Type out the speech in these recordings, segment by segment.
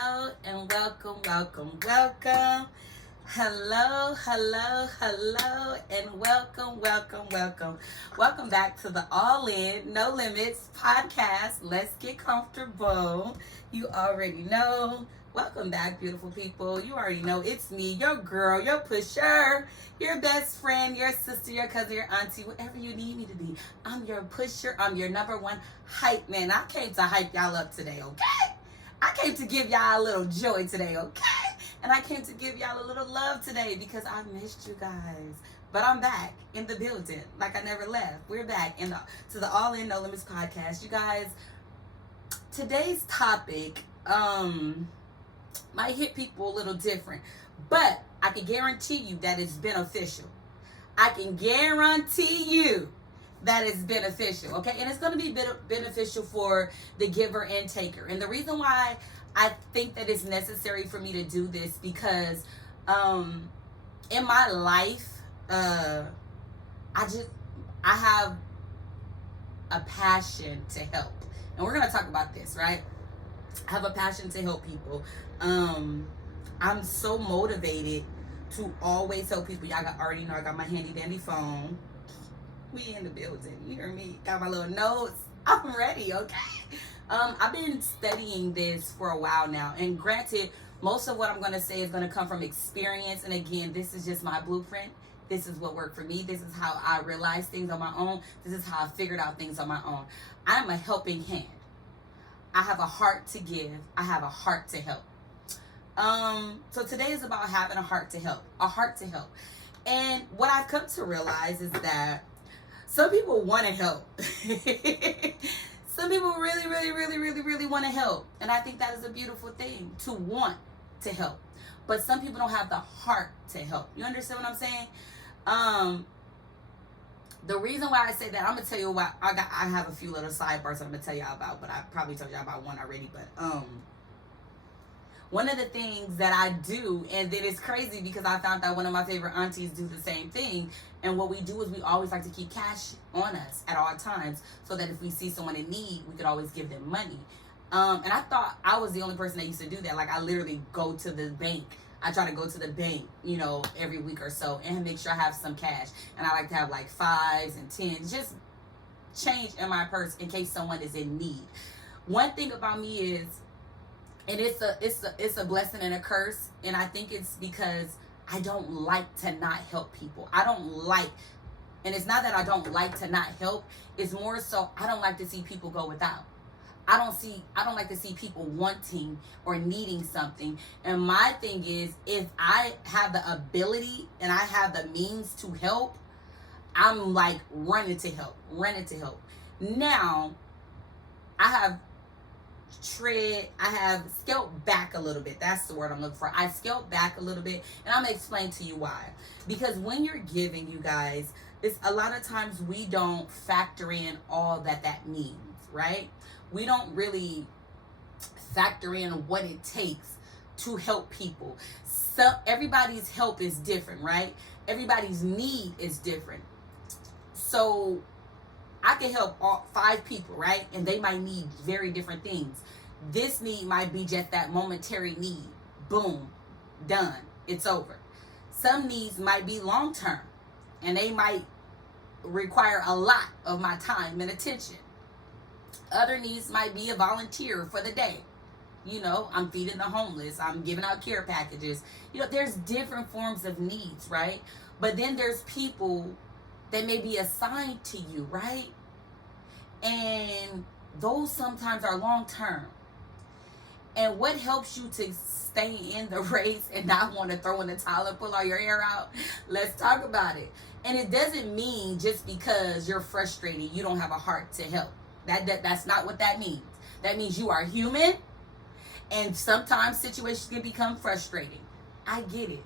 hello, and welcome. Hello, and welcome. Welcome back to the All In, No Limits podcast. Let's get comfortable. You already know. Welcome back, beautiful people. You already know it's me, your girl, your pusher, your best friend, your sister, your cousin, your auntie, whatever you need me to be. I'm your pusher. I'm your number one hype man. I came to hype y'all up today, okay? I came to give y'all a little joy today, okay? And I came to give y'all a little love today because I missed you guys. But I'm back in the building like I never left. We're back to the All In No Limits podcast. You guys, today's topic might hit people a little different, but I can guarantee you that it's beneficial. I can guarantee you that it's beneficial, okay? And it's going to be beneficial for the giver and taker. And the reason why I think that it's necessary for me to do this because in my life, I have a passion to help. And we're going to talk about this, right? I have a passion to help people. I'm so motivated to always help people. Y'all already know I got my handy dandy phone. We in the building. You hear me? Got my little notes. I'm ready, okay? I've been studying this for a while now. And granted, most of what I'm going to say is going to come from experience. And again, this is just my blueprint. This is what worked for me. This is how I realized things on my own. This is how I figured out things on my own. I'm a helping hand. I have a heart to give. I have a heart to help. So today is about having a heart to help. A heart to help. And what I've come to realize is that some people want to help. Some people really want to help. And I think that is a beautiful thing, to want to help. But some people don't have the heart to help. You understand what I'm saying? The reason why I say that, I'm going to tell you why. I have a few little sidebars that I'm going to tell y'all about, but I probably told y'all about one already. But one of the things that I do, and then it's crazy because I found out one of my favorite aunties do the same thing. And what we do is we always like to keep cash on us at all times so that if we see someone in need, we could always give them money. And I thought I was the only person that used to do that. Like, I literally go to the bank. I try to go to the bank, every week or so and make sure I have some cash. And I like to have like 5s and 10s, just change in my purse in case someone is in need. One thing about me is, and it's a blessing and a curse, and I think it's because I don't like to not help people. And it's not that I don't like to not help, it's more so I don't like to see people go without. I don't like to see people wanting or needing something. And my thing is, if I have the ability and I have the means to help, I'm like running to help. Now, I have scaled back a little bit. That's the word I'm looking for. I scaled back a little bit, and I'm going to explain to you why. Because when you're giving, you guys, it's a lot of times we don't factor in all that means, right? We don't really factor in what it takes to help people. So everybody's help is different, right? Everybody's need is different. So I can help all 5 people, right? And they might need very different things. This need might be just that momentary need. Boom, done. It's over. Some needs might be long-term, and they might require a lot of my time and attention. Other needs might be a volunteer for the day. I'm feeding the homeless. I'm giving out care packages. There's different forms of needs, right? But then there's people that may be assigned to you, right? And those sometimes are long term. And what helps you to stay in the race and not want to throw in the towel and pull all your hair out? Let's talk about it. And it doesn't mean just because you're frustrated, you don't have a heart to help. That's not what that means. That means you are human, and sometimes situations can become frustrating. I get it.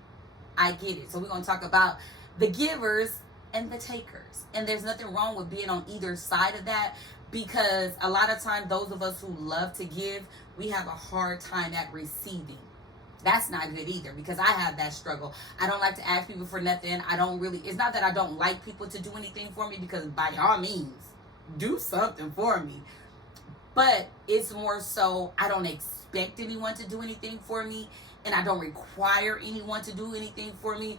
So we're going to talk about the givers and the takers. And there's nothing wrong with being on either side of that, because a lot of times those of us who love to give, we have a hard time at receiving. That's not good either, because I have that struggle. I don't like to ask people for nothing. It's not that I don't like people to do anything for me, because by all means, do something for me. But it's more so I don't expect anyone to do anything for me, and I don't require anyone to do anything for me.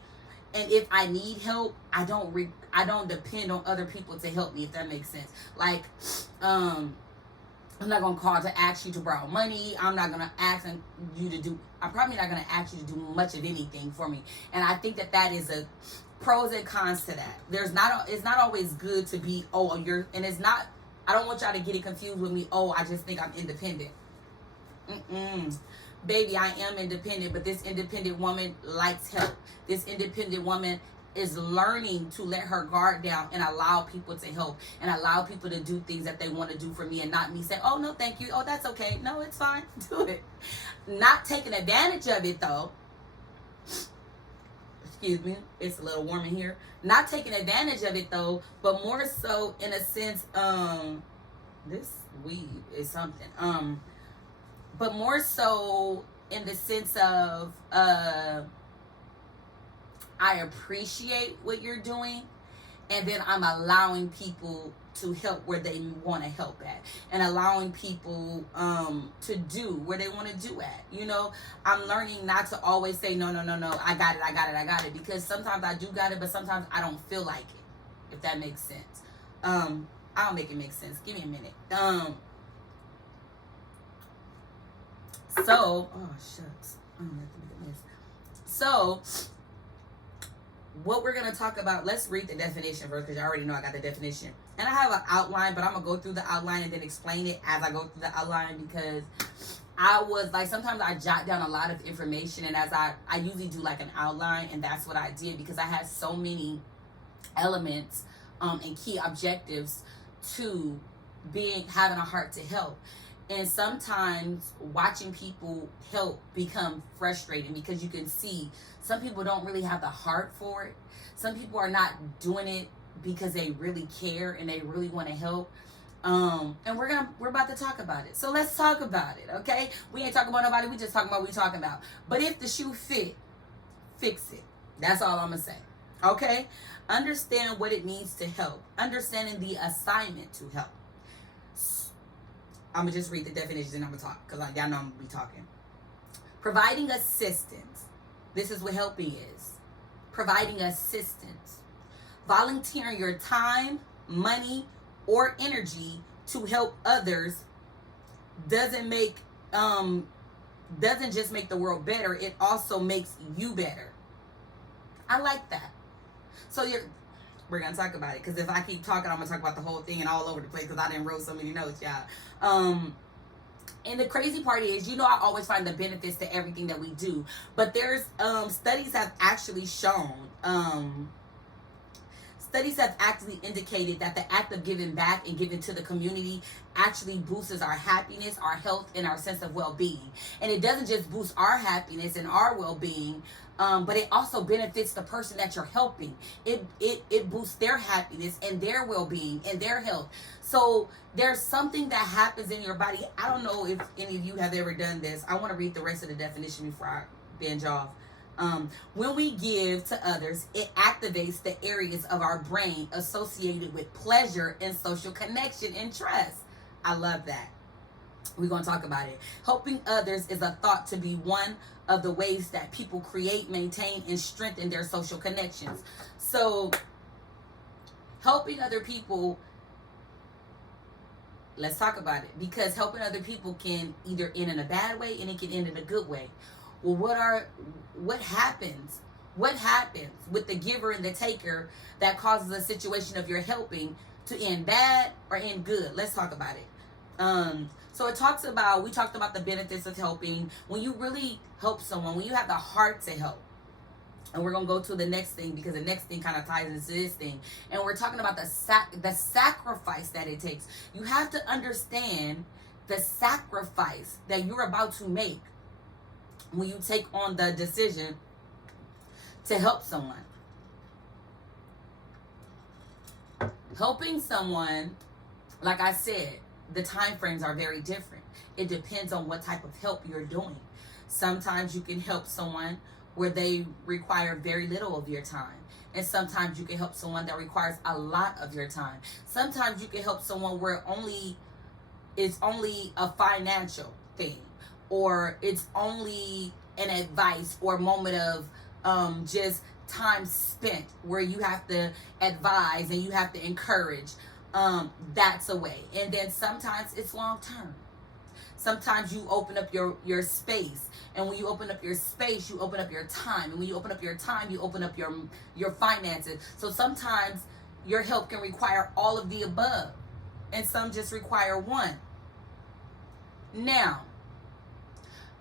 And if I need help, I don't depend on other people to help me, if that makes sense. Like, I'm not gonna call to ask you to borrow money. I'm not gonna ask you to do. I'm probably not gonna ask you to do much of anything for me. And I think that is a pros and cons to that. It's not always good to be, oh, you're, and it's not. I don't want y'all to get it confused with me. Oh, I just think I'm independent. Baby, I am independent, but this independent woman likes help. This independent woman is learning to let her guard down and allow people to help and allow people to do things that they want to do for me, and not me saying, oh, no, thank you. Oh, that's okay. No, it's fine. Do it. Not taking advantage of it, though. Excuse me. It's a little warm in here. Not taking advantage of it, though, but more so in a sense, this weed is something. But more so in the sense of, I appreciate what you're doing, and then I'm allowing people to help where they want to help at, and allowing people to do where they want to do at. You know, I'm learning not to always say no, I got it, because sometimes I do got it, but sometimes I don't feel like it, if that makes sense. I'll make it make sense. Give me a minute. So, oh shucks, I don't have to make a mess. So, what we're going to talk about, let's read the definition first, because you already know I got the definition. And I have an outline, but I'm going to go through the outline and then explain it as I go through the outline, because I was like, sometimes I jot down a lot of information, and as I usually do like an outline, and that's what I did, because I had so many elements and key objectives to having a heart to help. And sometimes watching people help become frustrating, because you can see some people don't really have the heart for it. Some people are not doing it because they really care and they really want to help. And we're about to talk about it. So let's talk about it, okay? We ain't talking about nobody. We just talking about what we talking about. But if the shoe fit, fix it. That's all I'm gonna say. Okay? Understand what it means to help. Understanding the assignment to help. I'm going to just read the definitions and I'm going to talk, because y'all know I'm going to be talking. Providing assistance. This is what helping is. Providing assistance. Volunteering your time, money, or energy to help others doesn't just make the world better. It also makes you better. I like that. So we're going to talk about it, because if I keep talking, I'm going to talk about the whole thing and all over the place, because I didn't wrote so many notes, y'all. And the crazy part is, you know, I always find the benefits to everything that we do. But there's studies have actually shown, studies have actually indicated that the act of giving back and giving to the community actually boosts our happiness, our health, and our sense of well-being. And it doesn't just boost our happiness and our well-being, but it also benefits the person that you're helping. It boosts their happiness and their well-being and their health. So there's something that happens in your body. I don't know if any of you have ever done this. I want to read the rest of the definition before I binge off. When we give to others, it activates the areas of our brain associated with pleasure and social connection and trust. I love that. We're going to talk about it. Helping others is a thought to be one of the ways that people create, maintain, and strengthen their social connections. So, helping other people, let's talk about it. Because helping other people can either end in a bad way and it can end in a good way. Well, what happens? What happens with the giver and the taker that causes a situation of your helping to end bad or end good? Let's talk about it. So we talked about the benefits of helping. When you really help someone, when you have the heart to help. And we're going to go to the next thing, because the next thing kind of ties into this thing. And we're talking about the sacrifice that it takes. You have to understand the sacrifice that you're about to make when you take on the decision to help someone. Helping someone, like I said, the time frames are very different. It depends on what type of help you're doing. Sometimes you can help someone where they require very little of your time. And sometimes you can help someone that requires a lot of your time. Sometimes you can help someone where only it's only a financial thing, or it's only an advice or moment of just time spent where you have to advise and you have to encourage. That's a way. And then sometimes it's long term. Sometimes you open up your space, and when you open up your space, you open up your time, and when you open up your time, you open up your finances. So sometimes your help can require all of the above, and some just require one. Now,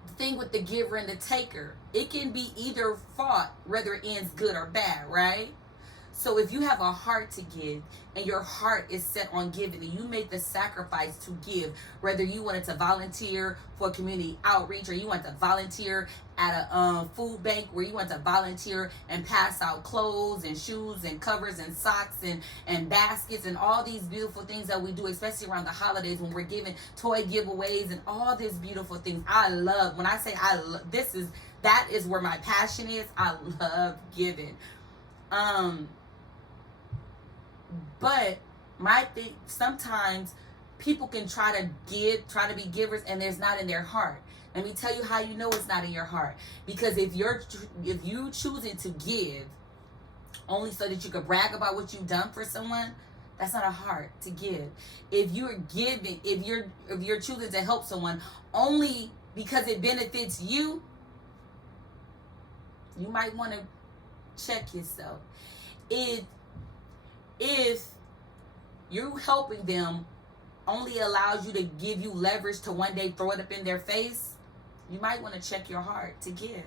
the thing with the giver and the taker, it can be either fought, whether it ends good or bad, right? So if you have a heart to give, and your heart is set on giving, and you made the sacrifice to give, whether you wanted to volunteer for community outreach, or you want to volunteer at a food bank, where you want to volunteer and pass out clothes and shoes and covers and socks and baskets and all these beautiful things that we do, especially around the holidays when we're giving toy giveaways and all these beautiful things. I love, when I say I love, that is where my passion is. I love giving. But my thing, sometimes people can try to be givers, and it's not in their heart. Let me tell you how you know it's not in your heart. Because if you choosing to give only so that you can brag about what you've done for someone, that's not a heart to give. If you're giving, if you're choosing to help someone only because it benefits you, you might want to check yourself. If you helping them only allows you to give you leverage to one day throw it up in their face, you might want to check your heart to give.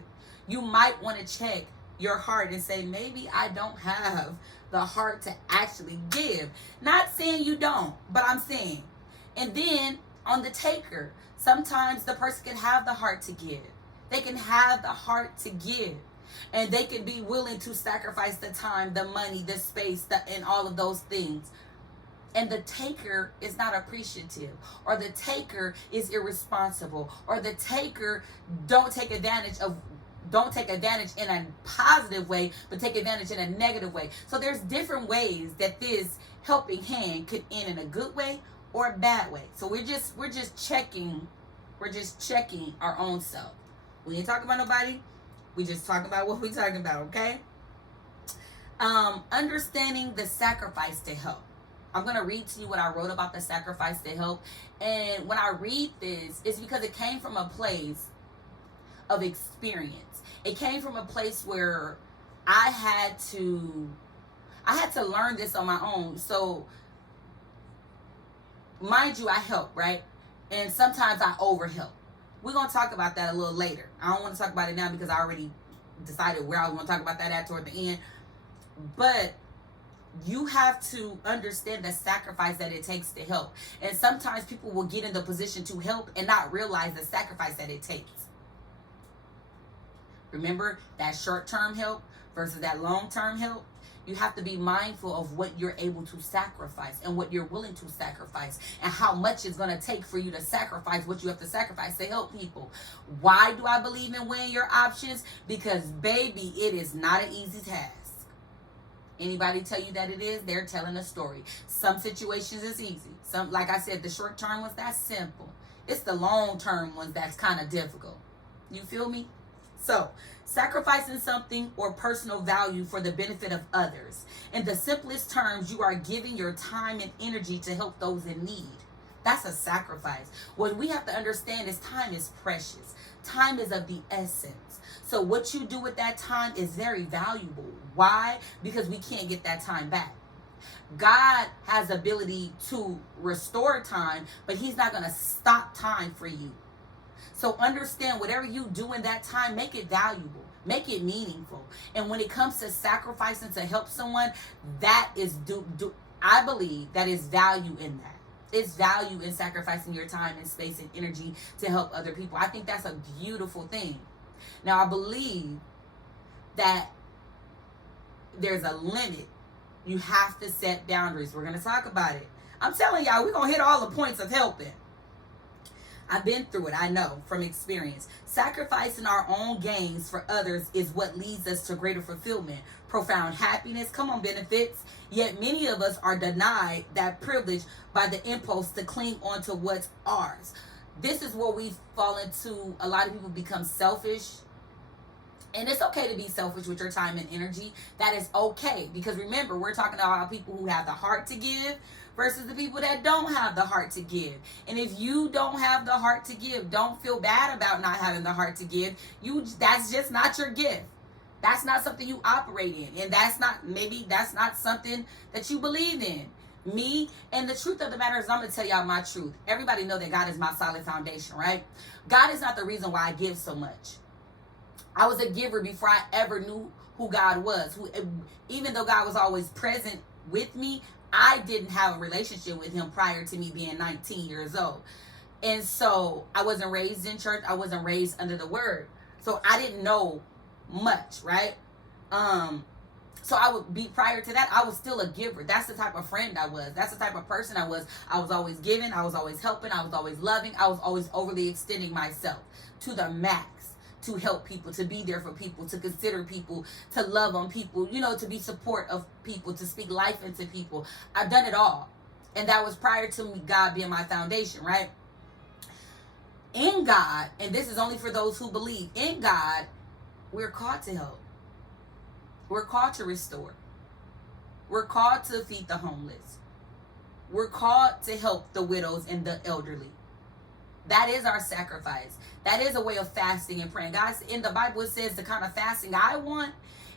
You might want to check your heart and say, maybe I don't have the heart to actually give. Not saying you don't, but I'm saying. And then on the taker, sometimes the person can have the heart to give. They can have the heart to give. And they can be willing to sacrifice the time, the money, the space, and all of those things. And the taker is not appreciative, or the taker is irresponsible, or the taker don't take advantage in a positive way, but take advantage in a negative way. So there's different ways that this helping hand could end in a good way or a bad way. So we're just checking our own self. We ain't talking about nobody. We just talking about what we talking about, okay? Understanding the sacrifice to help. I'm going to read to you what I wrote about the sacrifice to help. And when I read this, it's because it came from a place of experience. It came from a place where I had to learn this on my own. So, mind you, I help, right? And sometimes I overhelp. We're going to talk about that a little later. I don't want to talk about it now because I already decided where I was going to talk about that at toward the end. But you have to understand the sacrifice that it takes to help. And sometimes people will get in the position to help and not realize the sacrifice that it takes. Remember that short-term help versus that long-term help? You have to be mindful of what you're able to sacrifice and what you're willing to sacrifice and how much it's going to take for you to sacrifice what you have to sacrifice to help people. Why do I believe in weighing your options? Because, baby, it is not an easy task. Anybody tell you that it is, they're telling a story. Some situations is easy. Some, like I said, the short-term ones, that's simple. It's the long-term ones that's kind of difficult. You feel me? So, sacrificing something or personal value for the benefit of others. In the simplest terms, you are giving your time and energy to help those in need. That's a sacrifice. What we have to understand is time is precious. Time is of the essence. So what you do with that time is very valuable. Why? Because we can't get that time back. God has the ability to restore time, but he's not going to stop time for you. So understand, whatever you do in that time, make it valuable, make it meaningful. And when it comes to sacrificing to help someone, that is I believe that is value in that. It's value in sacrificing your time and space and energy to help other people. I think that's a beautiful thing. Now, I believe that there's a limit. You have to set boundaries. We're going to talk about it. I'm telling y'all, we're going to hit all the points of helping. I've been through it. I know from experience. Sacrificing our own gains for others is what leads us to greater fulfillment, profound happiness. Come on, benefits. Yet many of us are denied that privilege by the impulse to cling on to what's ours. This is where we fall into, a lot of people become selfish. And it's okay to be selfish with your time and energy. That is okay. Because remember, we're talking about people who have the heart to give versus the people that don't have the heart to give. And if you don't have the heart to give, don't feel bad about not having the heart to give. That's just not your gift. That's not something you operate in. And maybe that's not something that you believe in. Me, and the truth of the matter is, I'm going to tell y'all my truth. Everybody know that God is my solid foundation, right? God is not the reason why I give so much. I was a giver before I ever knew who God was. Even though God was always present with me, I didn't have a relationship with him prior to me being 19 years old. And so I wasn't raised in church. I wasn't raised under the word. So I didn't know much, right? So I would be, prior to that, I was still a giver. That's the type of friend I was. That's the type of person I was. I was always giving. I was always helping. I was always loving. I was always overly extending myself to the max. To help people, to be there for people, to consider people, to love on people, to be support of people, to speak life into people. I've done it all. And that was prior to me, God being my foundation, right? In God, and this is only for those who believe, in God, we're called to help. We're called to restore. We're called to feed the homeless. We're called to help the widows and the elderly. That is our sacrifice. That is a way of fasting and praying. Guys, in the Bible, it says the kind of fasting I want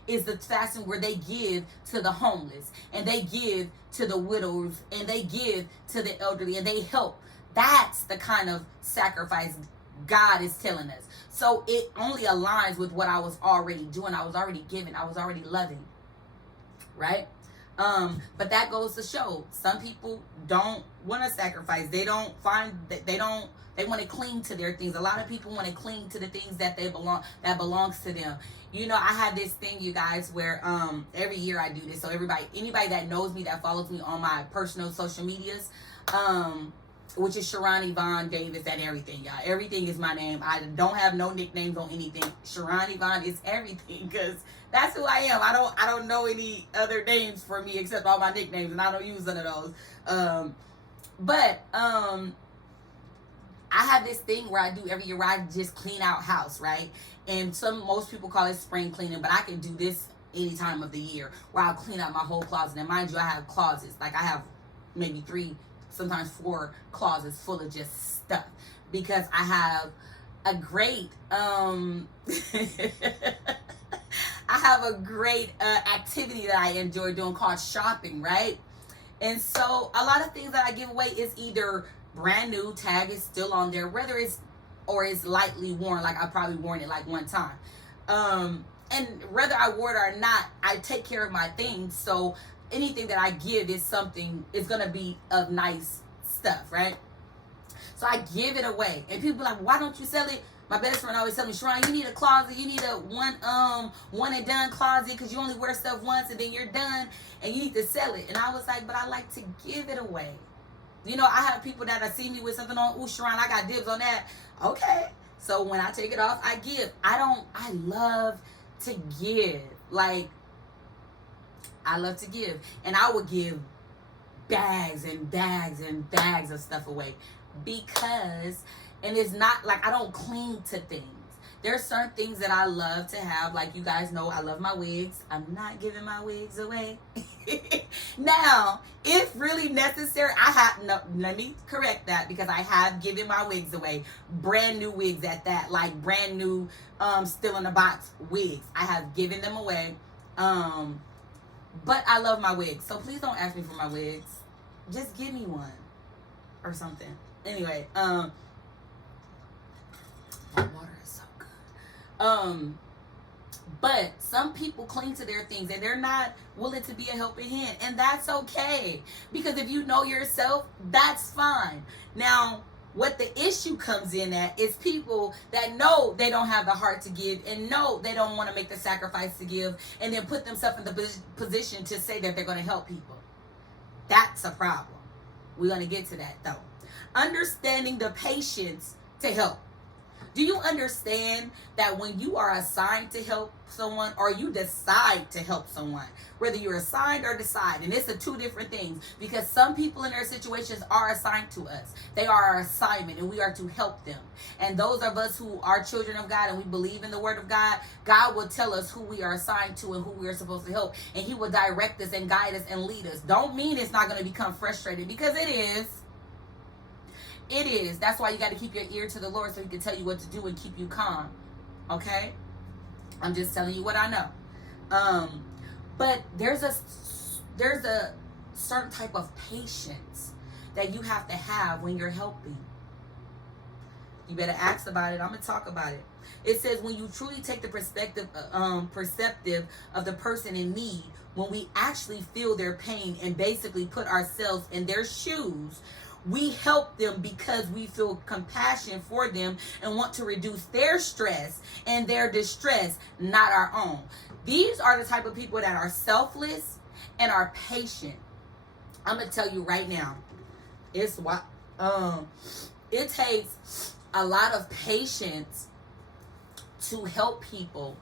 is the fasting where they give to the homeless and they give to the widows and they give to the elderly and they help. That's the kind of sacrifice God is telling us. So it only aligns with what I was already doing. I was already giving. I was already loving. Right? But that goes to show some people don't want to sacrifice. They don't find that they want to cling to their things. A lot of people want to cling to the things that belongs to them. I have this thing, you guys, where every year I do this. So anybody that knows me, that follows me on my personal social medias, which is Sharon Yvonne Davis and everything, y'all. Everything is my name. I don't have no nicknames on anything. Sharon Yvonne is everything because that's who I am. I don't know any other names for me except all my nicknames, and I don't use none of those. But I have this thing where I do every year where I just clean out house, right? And most people call it spring cleaning, but I can do this any time of the year where I'll clean out my whole closet. And mind you, I have closets. Like I have maybe 3, sometimes 4 closets full of just stuff because I have a great activity that I enjoy doing called shopping, right? And so a lot of things that I give away is either brand new, tag is still on there, whether it's lightly worn, like I probably worn it like one time. And whether I wore it or not, I take care of my things. So anything that I give is going to be of nice stuff, right? So I give it away. And people are like, why don't you sell it? My best friend always tells me, Sharon, you need a closet. You need a one and done closet because you only wear stuff once and then you're done and you need to sell it. And I was like, but I like to give it away. I have people that see me with something on, ooh, Sharon, I got dibs on that. Okay. So when I take it off, I give. I love to give. Like, I love to give. And I would give bags and bags and bags of stuff away because, and it's not like I don't cling to things. There's certain things that I love to have. Like you guys know, I love my wigs. I'm not giving my wigs away. Now, if really necessary, let me correct that because I have given my wigs away. Brand new wigs at that. Like brand new, still in the box wigs. I have given them away. But I love my wigs. So please don't ask me for my wigs. Just give me one or something. Anyway, that water is so good. But some people cling to their things and they're not willing to be a helping hand. And that's okay. Because if you know yourself, that's fine. Now, what the issue comes in at is people that know they don't have the heart to give and know they don't want to make the sacrifice to give and then put themselves in the position to say that they're going to help people. That's a problem. We're going to get to that though. Understanding the patience to help. Do you understand that when you are assigned to help someone, or you decide to help someone, whether you're assigned or decide, and it's a two different things, because some people in their situations are assigned to us. They are our assignment, and we are to help them. And those of us who are children of God and we believe in the word of God, God will tell us who we are assigned to and who we are supposed to help. And he will direct us and guide us and lead us. Don't mean it's not going to become frustrated, because it is. It is. That's why you got to keep your ear to the Lord so he can tell you what to do and keep you calm. Okay? I'm just telling you what I know. But there's a certain type of patience that you have to have when you're helping. You better ask about it. I'm going to talk about it. It says, when you truly take the perspective of the person in need, when we actually feel their pain and basically put ourselves in their shoes, we help them because we feel compassion for them and want to reduce their stress and their distress, not our own. These are the type of people that are selfless and are patient. I'm going to tell you right now, it's what it takes a lot of patience to help people.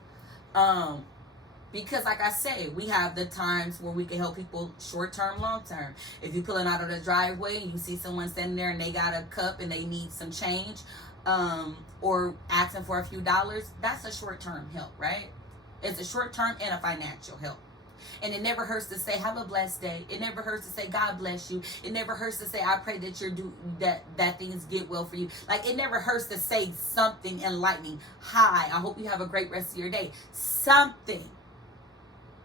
Because like I say, we have the times where we can help people short term, long term. If you're pulling out of the driveway and you see someone standing there and they got a cup and they need some change, or asking for a few dollars, that's a short term help, right? It's a short term and a financial help. And it never hurts to say, have a blessed day. It never hurts to say, God bless you. It never hurts to say, I pray that that things get well for you. Like, it never hurts to say something enlightening. Hi, I hope you have a great rest of your day. Something.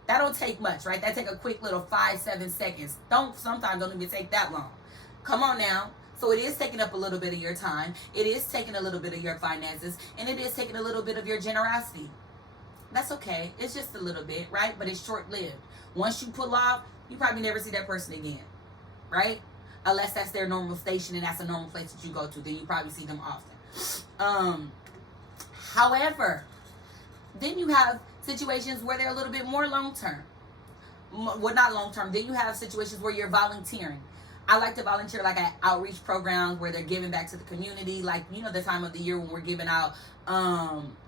That don't take much, right? That take a quick little 5-7 seconds. Sometimes don't even take that long. Come on now. So it is taking up a little bit of your time. It is taking a little bit of your finances. And it is taking a little bit of your generosity. That's okay. It's just a little bit, right? But it's short-lived. Once you pull off, you probably never see that person again, right? Unless that's their normal station and that's a normal place that you go to. Then you probably see them often. However, then you have situations where they're a little bit more long-term. Well, not long-term. Then you have situations where you're volunteering. I like to volunteer like at outreach programs where they're giving back to the community. Like, you know, the time of the year when we're giving out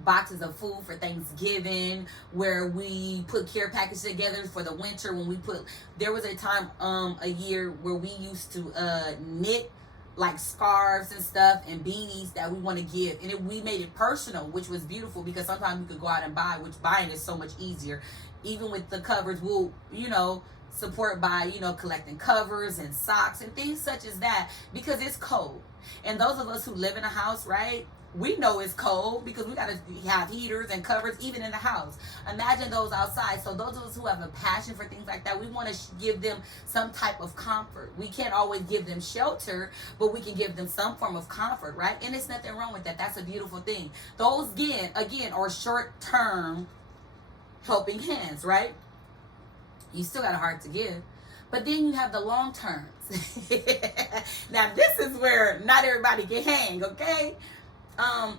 boxes of food for Thanksgiving, where we put care packages together for the winter. There was a time a year where we used to knit like scarves and stuff and beanies that we want to give, and we made it personal, which was beautiful, because sometimes you could go out and buy, which buying is so much easier. Even with the covers, we'll support by collecting covers and socks and things such as that, because it's cold. And those of us who live in a house, right, we know it's cold because we got to have heaters and covers even in the house. Imagine those outside. So those of us who have a passion for things like that, we want to give them some type of comfort. We can't always give them shelter, but we can give them some form of comfort, right? And there's nothing wrong with that. That's a beautiful thing. Those, again, are short-term helping hands, right? You still got a heart to give. But then you have the long terms. Now, this is where not everybody can hang, okay?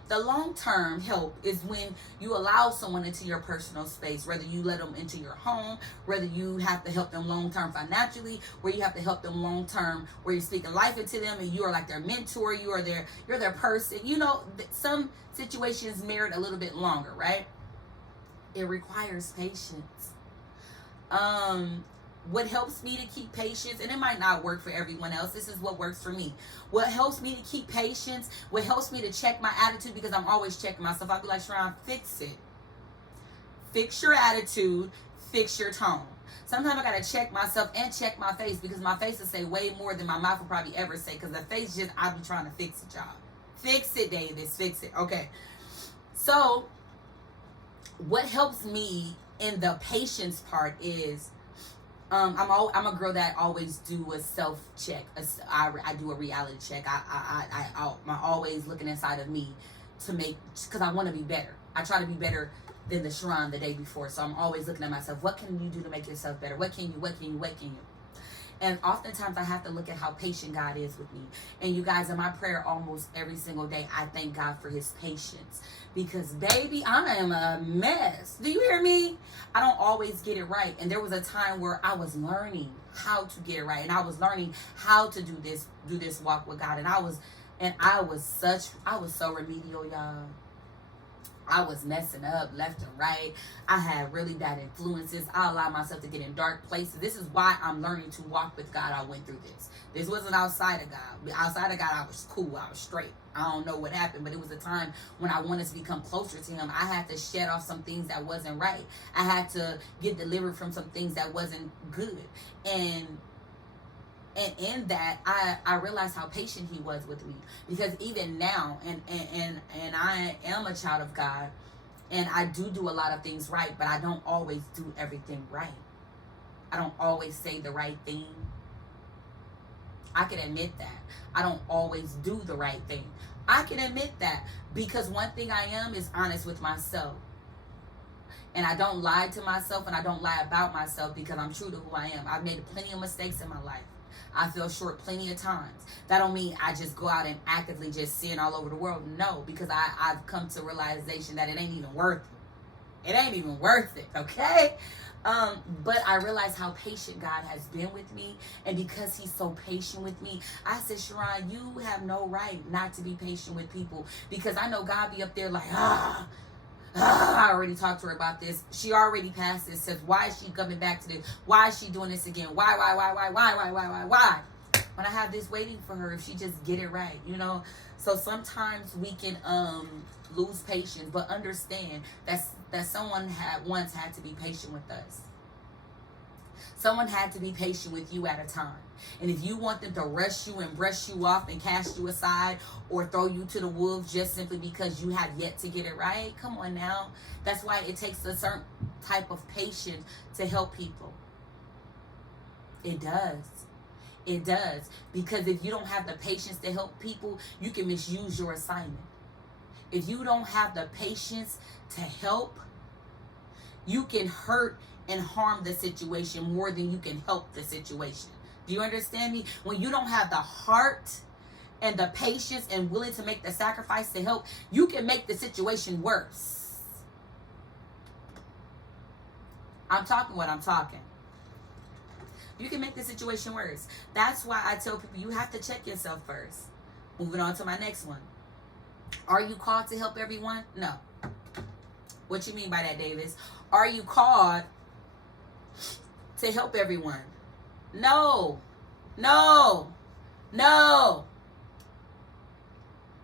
The long-term help is when you allow someone into your personal space, whether you let them into your home, whether you have to help them long-term financially, where you have to help them long-term, where you're speaking life into them and you are like their mentor, you're their person. Some situations merit a little bit longer, right? It requires patience. What helps me to keep patience, and it might not work for everyone else, this is what works for me. What helps me to keep patience, what helps me to check my attitude, because I'm always checking myself. I'll be like, Sharon, fix it. Fix your attitude, fix your tone. Sometimes I got to check myself and check my face, because my face will say way more than my mouth will probably ever say, because the face I'll be trying to fix it, y'all. Fix it, Davis, fix it. Okay. So, what helps me in the patience part is, I'm a girl that always do a self check. I do a reality check. I'm always looking inside of me because I want to be better. I try to be better than the Sharon the day before. So I'm always looking at myself. What can you do to make yourself better? What can you? And oftentimes I have to look at how patient God is with me. And you guys, in my prayer almost every single day, I thank God for his patience. Because, baby, I am a mess. Do you hear me? I don't always get it right. And there was a time where I was learning how to get it right. And I was learning how to do this walk with God. And I was And I was so remedial, y'all. I was messing up left and right. I had really bad influences. I allowed myself to get in dark places. This is why I'm learning to walk with God. I went through this. This wasn't outside of God. Outside of God, I was cool. I was straight. I don't know what happened, but it was a time when I wanted to become closer to him. I had to shed off some things that wasn't right. I had to get delivered from some things that wasn't good. And in that, I realized how patient he was with me, because even now, and I am a child of God, and I do a lot of things right, but I don't always do everything right. I don't always say the right thing. I can admit that. I don't always do the right thing. I can admit that, because one thing I am is honest with myself. And I don't lie to myself, and I don't lie about myself, because I'm true to who I am. I've made plenty of mistakes in my life. I fell short plenty of times. That don't mean I just go out and actively just sin all over the world. No, because I've come to realization that it ain't even worth it. It ain't even worth it, okay? But I realize how patient God has been with me. And because he's so patient with me, I said, Sharon, you have no right not to be patient with people. Because I know God be up there like, I already talked to her about this. She already passed this. Says, why is she coming back to this? Why is she doing this again? Why? When I have this waiting for her, if she just get it right, you know? So sometimes we can lose patience, but understand that someone once had to be patient with us. Someone had to be patient with you at a time. And if you want them to rush you and brush you off and cast you aside or throw you to the wolves just simply because you have yet to get it right, come on now. That's why it takes a certain type of patience to help people. It does. It does. Because if you don't have the patience to help people, you can misuse your assignment. If you don't have the patience to help, you can hurt and harm the situation more than you can help the situation. Do you understand me? When you don't have the heart and the patience and willing to make the sacrifice to help, you can make the situation worse. I'm talking what I'm talking. You can make the situation worse. That's why I tell people you have to check yourself first. Moving on to my next one. Are you called to help everyone? No. What you mean by that, Davis? Are you called to help everyone? No.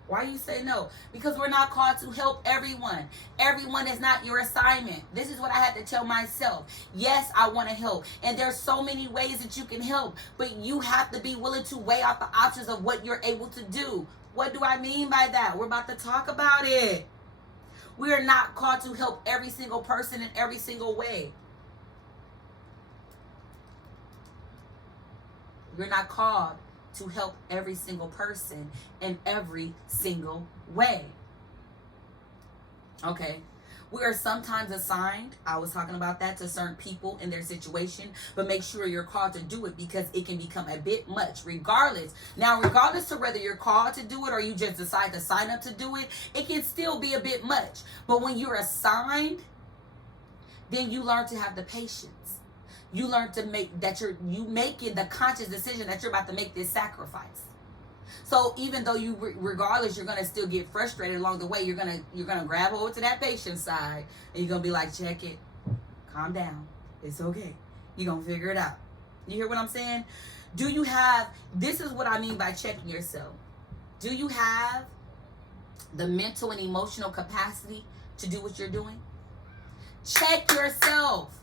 Why you say no? Because we're not called to help everyone. Everyone is not your assignment. This is what I had to tell myself. Yes, I want to help. And there's so many ways that you can help. But you have to be willing to weigh out the options of what you're able to do. What do I mean by that? We're about to talk about it. We are not called to help every single person in every single way. You're not called to help every single person in every single way. Okay. We are sometimes assigned, I was talking about that, to certain people in their situation, but make sure you're called to do it, because it can become a bit much regardless. Now, regardless of whether you're called to do it or you just decide to sign up to do it, it can still be a bit much. But when you're assigned, then you learn to have the patience. You learn to make that you making the conscious decision that you're about to make this sacrifice. So even though regardless, you're gonna still get frustrated along the way. You're gonna grab hold to that patience side, and you're gonna be like, check it, calm down, it's okay. You're gonna figure it out. You hear what I'm saying? Do you have? This is what I mean by checking yourself. Do you have the mental and emotional capacity to do what you're doing? Check yourself.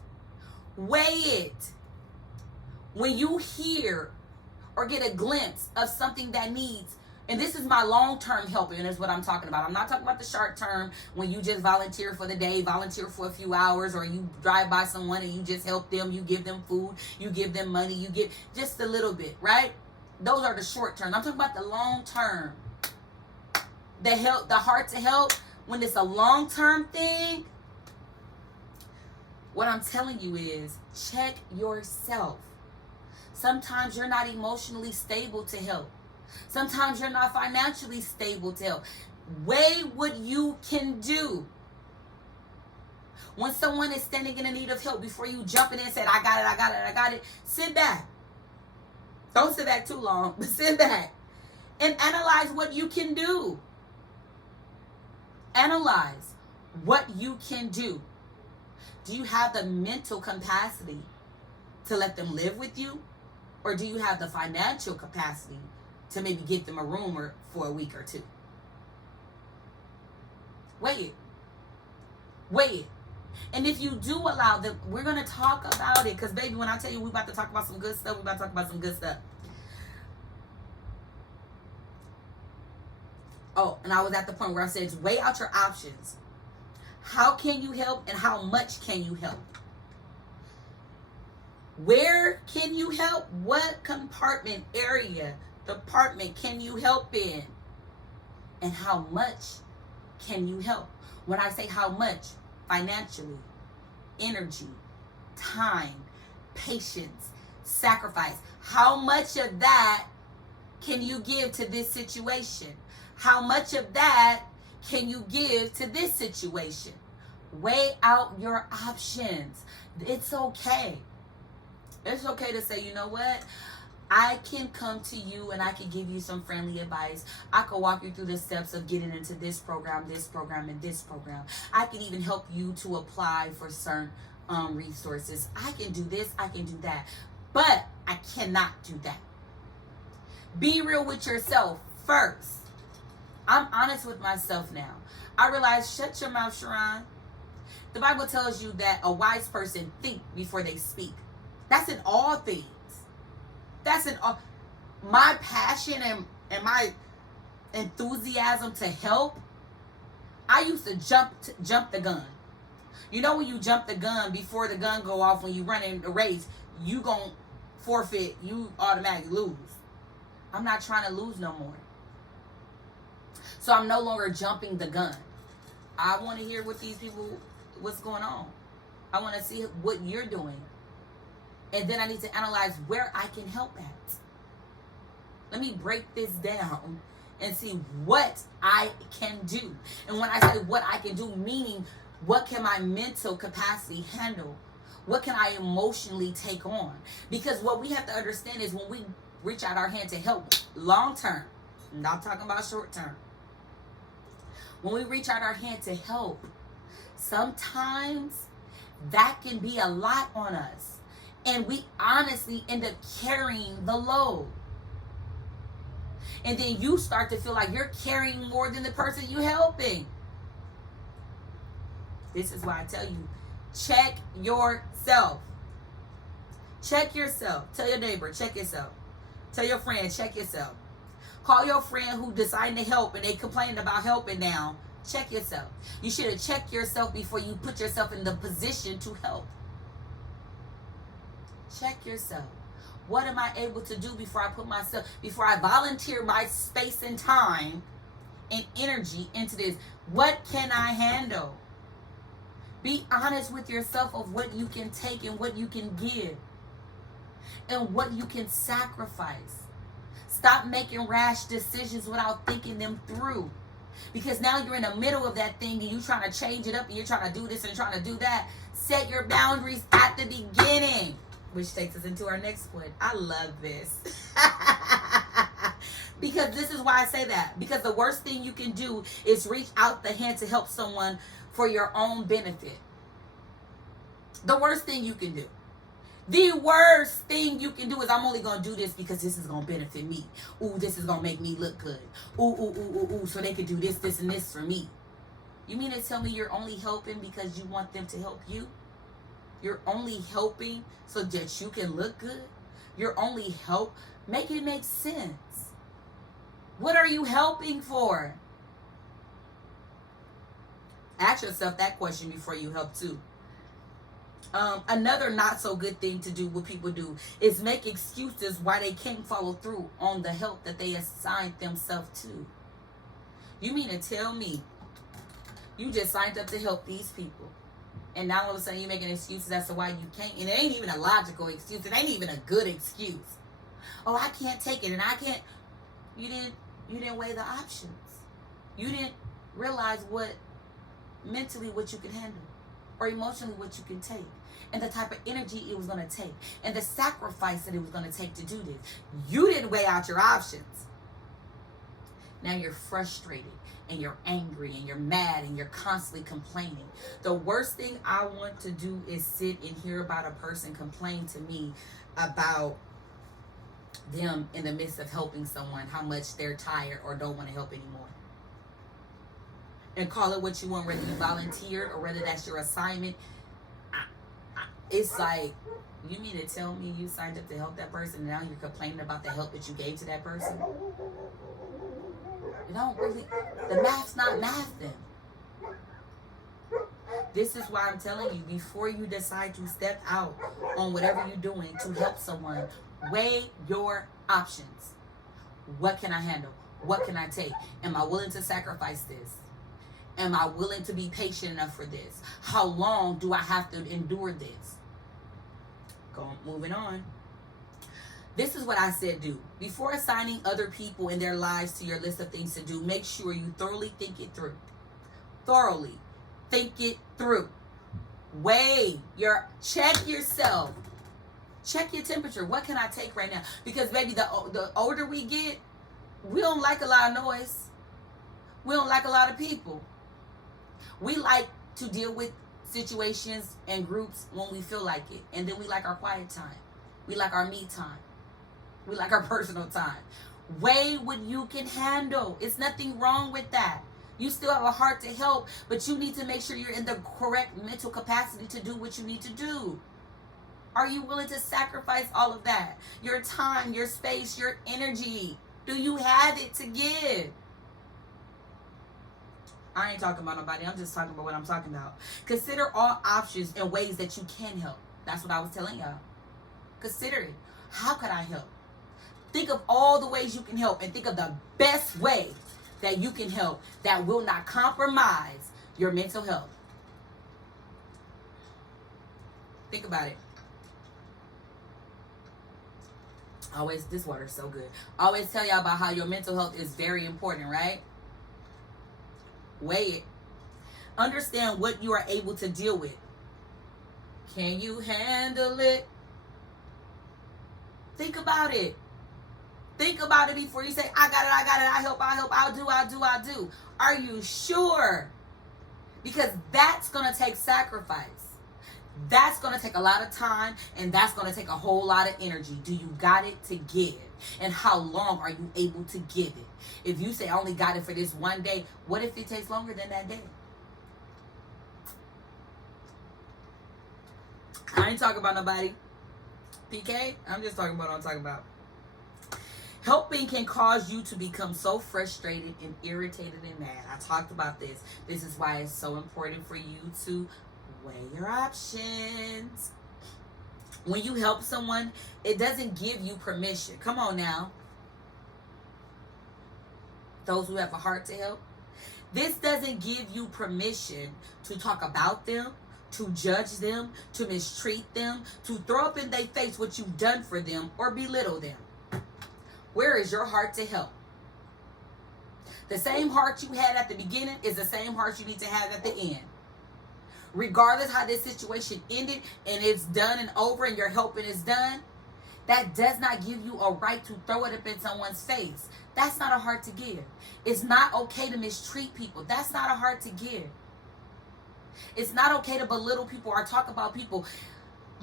Weigh it. When you hear or get a glimpse of something that needs, and this is my long-term helping, is what I'm talking about. I'm not talking about the short-term when you just volunteer for the day, volunteer for a few hours, or you drive by someone and you just help them, you give them food, you give them money, you give just a little bit, right? Those are the short-term. I'm talking about the long-term. The help, the heart to help, when it's a long-term thing. What I'm telling you is, check yourself. Sometimes you're not emotionally stable to help. Sometimes you're not financially stable to help. Weigh what you can do. When someone is standing in need of help, before you jump in and say, I got it, sit back. Don't sit back too long, but sit back and analyze what you can do. Analyze what you can do. Do you have the mental capacity to let them live with you? Or do you have the financial capacity to maybe get them a room for a week or two? Weigh it. And if you do allow them, we're going to talk about it. Because, baby, when I tell you we're about to talk about some good stuff, we're about to talk about some good stuff. Oh, and I was at the point where I said, weigh out your options. How can you help and how much can you help? Where can you help? What department can you help in? And how much can you help? When I say how much, financially, energy, time, patience, sacrifice. How much of that can you give to this situation? How much of that can you give to this situation? Weigh out your options. It's okay. It's okay to say, you know what? I can come to you and I can give you some friendly advice. I can walk you through the steps of getting into this program, and this program. I can even help you to apply for certain resources. I can do this, I can do that. But I cannot do that. Be real with yourself first. I'm honest with myself now. I realize, shut your mouth, Sharon. The Bible tells you that a wise person think before they speak. That's in all things. That's in all. My passion and my enthusiasm to help, I used to jump the gun. You know when you jump the gun before the gun go off, when you run in the race, you gon' forfeit, you automatically lose. I'm not trying to lose no more. So I'm no longer jumping the gun. I want to hear what these people, what's going on. I want to see what you're doing. And then I need to analyze where I can help at. Let me break this down and see what I can do. And when I say what I can do, meaning what can my mental capacity handle? What can I emotionally take on? Because what we have to understand is when we reach out our hand to help long term, I'm not talking about short term. When we reach out our hand to help, sometimes that can be a lot on us. And we honestly end up carrying the load. And then you start to feel like you're carrying more than the person you're helping. This is why I tell you, check yourself. Check yourself. Tell your neighbor, check yourself. Tell your friend, check yourself. Call your friend who decided to help and they complaining about helping now. Check yourself. You should have checked yourself before you put yourself in the position to help. Check yourself. What am I able to do before I volunteer my space and time and energy into this? What can I handle? Be honest with yourself of what you can take and what you can give and what you can sacrifice. Stop making rash decisions without thinking them through. Because now you're in the middle of that thing and you're trying to change it up and you're trying to do this and trying to do that. Set your boundaries at the beginning. Which takes us into our next point. I love this. Because this is why I say that. Because the worst thing you can do is reach out the hand to help someone for your own benefit. The worst thing you can do. The worst thing you can do is I'm only going to do this because this is going to benefit me. Ooh, this is going to make me look good. Ooh, so they can do this, this, and this for me. You mean to tell me you're only helping because you want them to help you? You're only helping so that you can look good? You're only make it make sense. What are you helping for? Ask yourself that question before you help too. Another not so good thing to do, what people do, is make excuses why they can't follow through on the help that they assigned themselves to. You mean to tell me you just signed up to help these people, and now all of a sudden you're making excuses as to why you can't? And it ain't even a logical excuse. It ain't even a good excuse. Oh, I can't take it, and I can't. You didn't weigh the options. You didn't realize what mentally what you could handle, or emotionally what you can take, and the type of energy it was going to take, and the sacrifice that it was going to take to do this. You didn't weigh out your options. Now you're frustrated and you're angry and you're mad and you're constantly complaining. The worst thing I want to do is sit and hear about a person complain to me about them in the midst of helping someone, how much they're tired or don't want to help anymore. And call it what you want, whether you volunteered or whether that's your assignment. It's like, you mean to tell me you signed up to help that person and now you're complaining about the help that you gave to that person? You don't really, the math's not math then. This is why I'm telling you, before you decide to step out on whatever you're doing to help someone, weigh your options. What can I handle? What can I take? Am I willing to sacrifice this? Am I willing to be patient enough for this? How long do I have to endure this? Moving on. This is what I said do. Before assigning other people in their lives to your list of things to do, make sure you thoroughly think it through. Thoroughly think it through. Check yourself. Check your temperature. What can I take right now? Because baby, the older we get, we don't like a lot of noise. We don't like a lot of people. We like to deal with situations and groups when we feel like it. And then we like our quiet time. We like our me time. We like our personal time. Weigh what you can handle. It's nothing wrong with that. You still have a heart to help, but you need to make sure you're in the correct mental capacity to do what you need to do. Are you willing to sacrifice all of that? Your time, your space, your energy. Do you have it to give? I ain't talking about nobody. I'm just talking about what I'm talking about. Consider all options and ways that you can help. That's what I was telling y'all. Consider it. How could I help? Think of all the ways you can help and think of the best way that you can help that will not compromise your mental health. Think about it. This water's so good. I always tell y'all about how your mental health is very important, right? Weigh it. Understand what you are able to deal with. Can you handle it? Think about it. Think about it before you say, I got it, I help, I'll do. Are you sure? Because that's going to take sacrifice. That's going to take a lot of time, and that's going to take a whole lot of energy. Do you got it to give? And how long are you able to give it? If you say, I only got it for this one day, what if it takes longer than that day? I ain't talking about nobody. PK, I'm just talking about what I'm talking about. Helping can cause you to become so frustrated and irritated and mad. I talked about this. This is why it's so important for you to weigh your options. When you help someone, it doesn't give you permission. Come on now. Those who have a heart to help. This doesn't give you permission to talk about them, to judge them, to mistreat them, to throw up in their face what you've done for them or belittle them. Where is your heart to help? The same heart you had at the beginning is the same heart you need to have at the end. Regardless how this situation ended and it's done and over and your helping is done, that does not give you a right to throw it up in someone's face. That's not a heart to give. It's not okay to mistreat people. That's not a heart to give. It's not okay to belittle people or talk about people.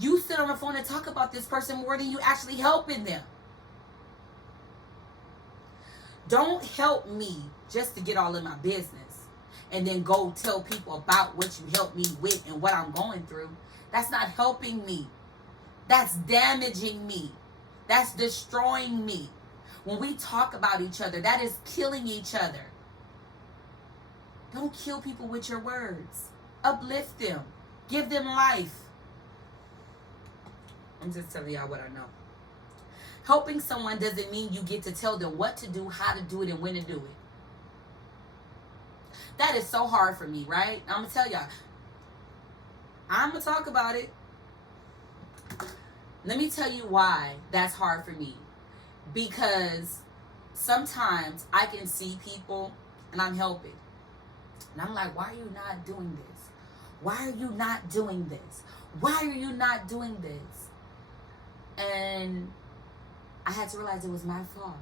You sit on the phone and talk about this person more than you actually helping them. Don't help me just to get all in my business and then go tell people about what you helped me with and what I'm going through. That's not helping me. That's damaging me. That's destroying me. When we talk about each other, that is killing each other. Don't kill people with your words. Uplift them. Give them life. I'm just telling y'all what I know. Helping someone doesn't mean you get to tell them what to do, how to do it, and when to do it. That is so hard for me, right? I'm going to tell y'all. I'm going to talk about it. Let me tell you why that's hard for me. Because sometimes I can see people and I'm helping. And I'm like, why are you not doing this? Why are you not doing this? Why are you not doing this? And I had to realize it was my fault.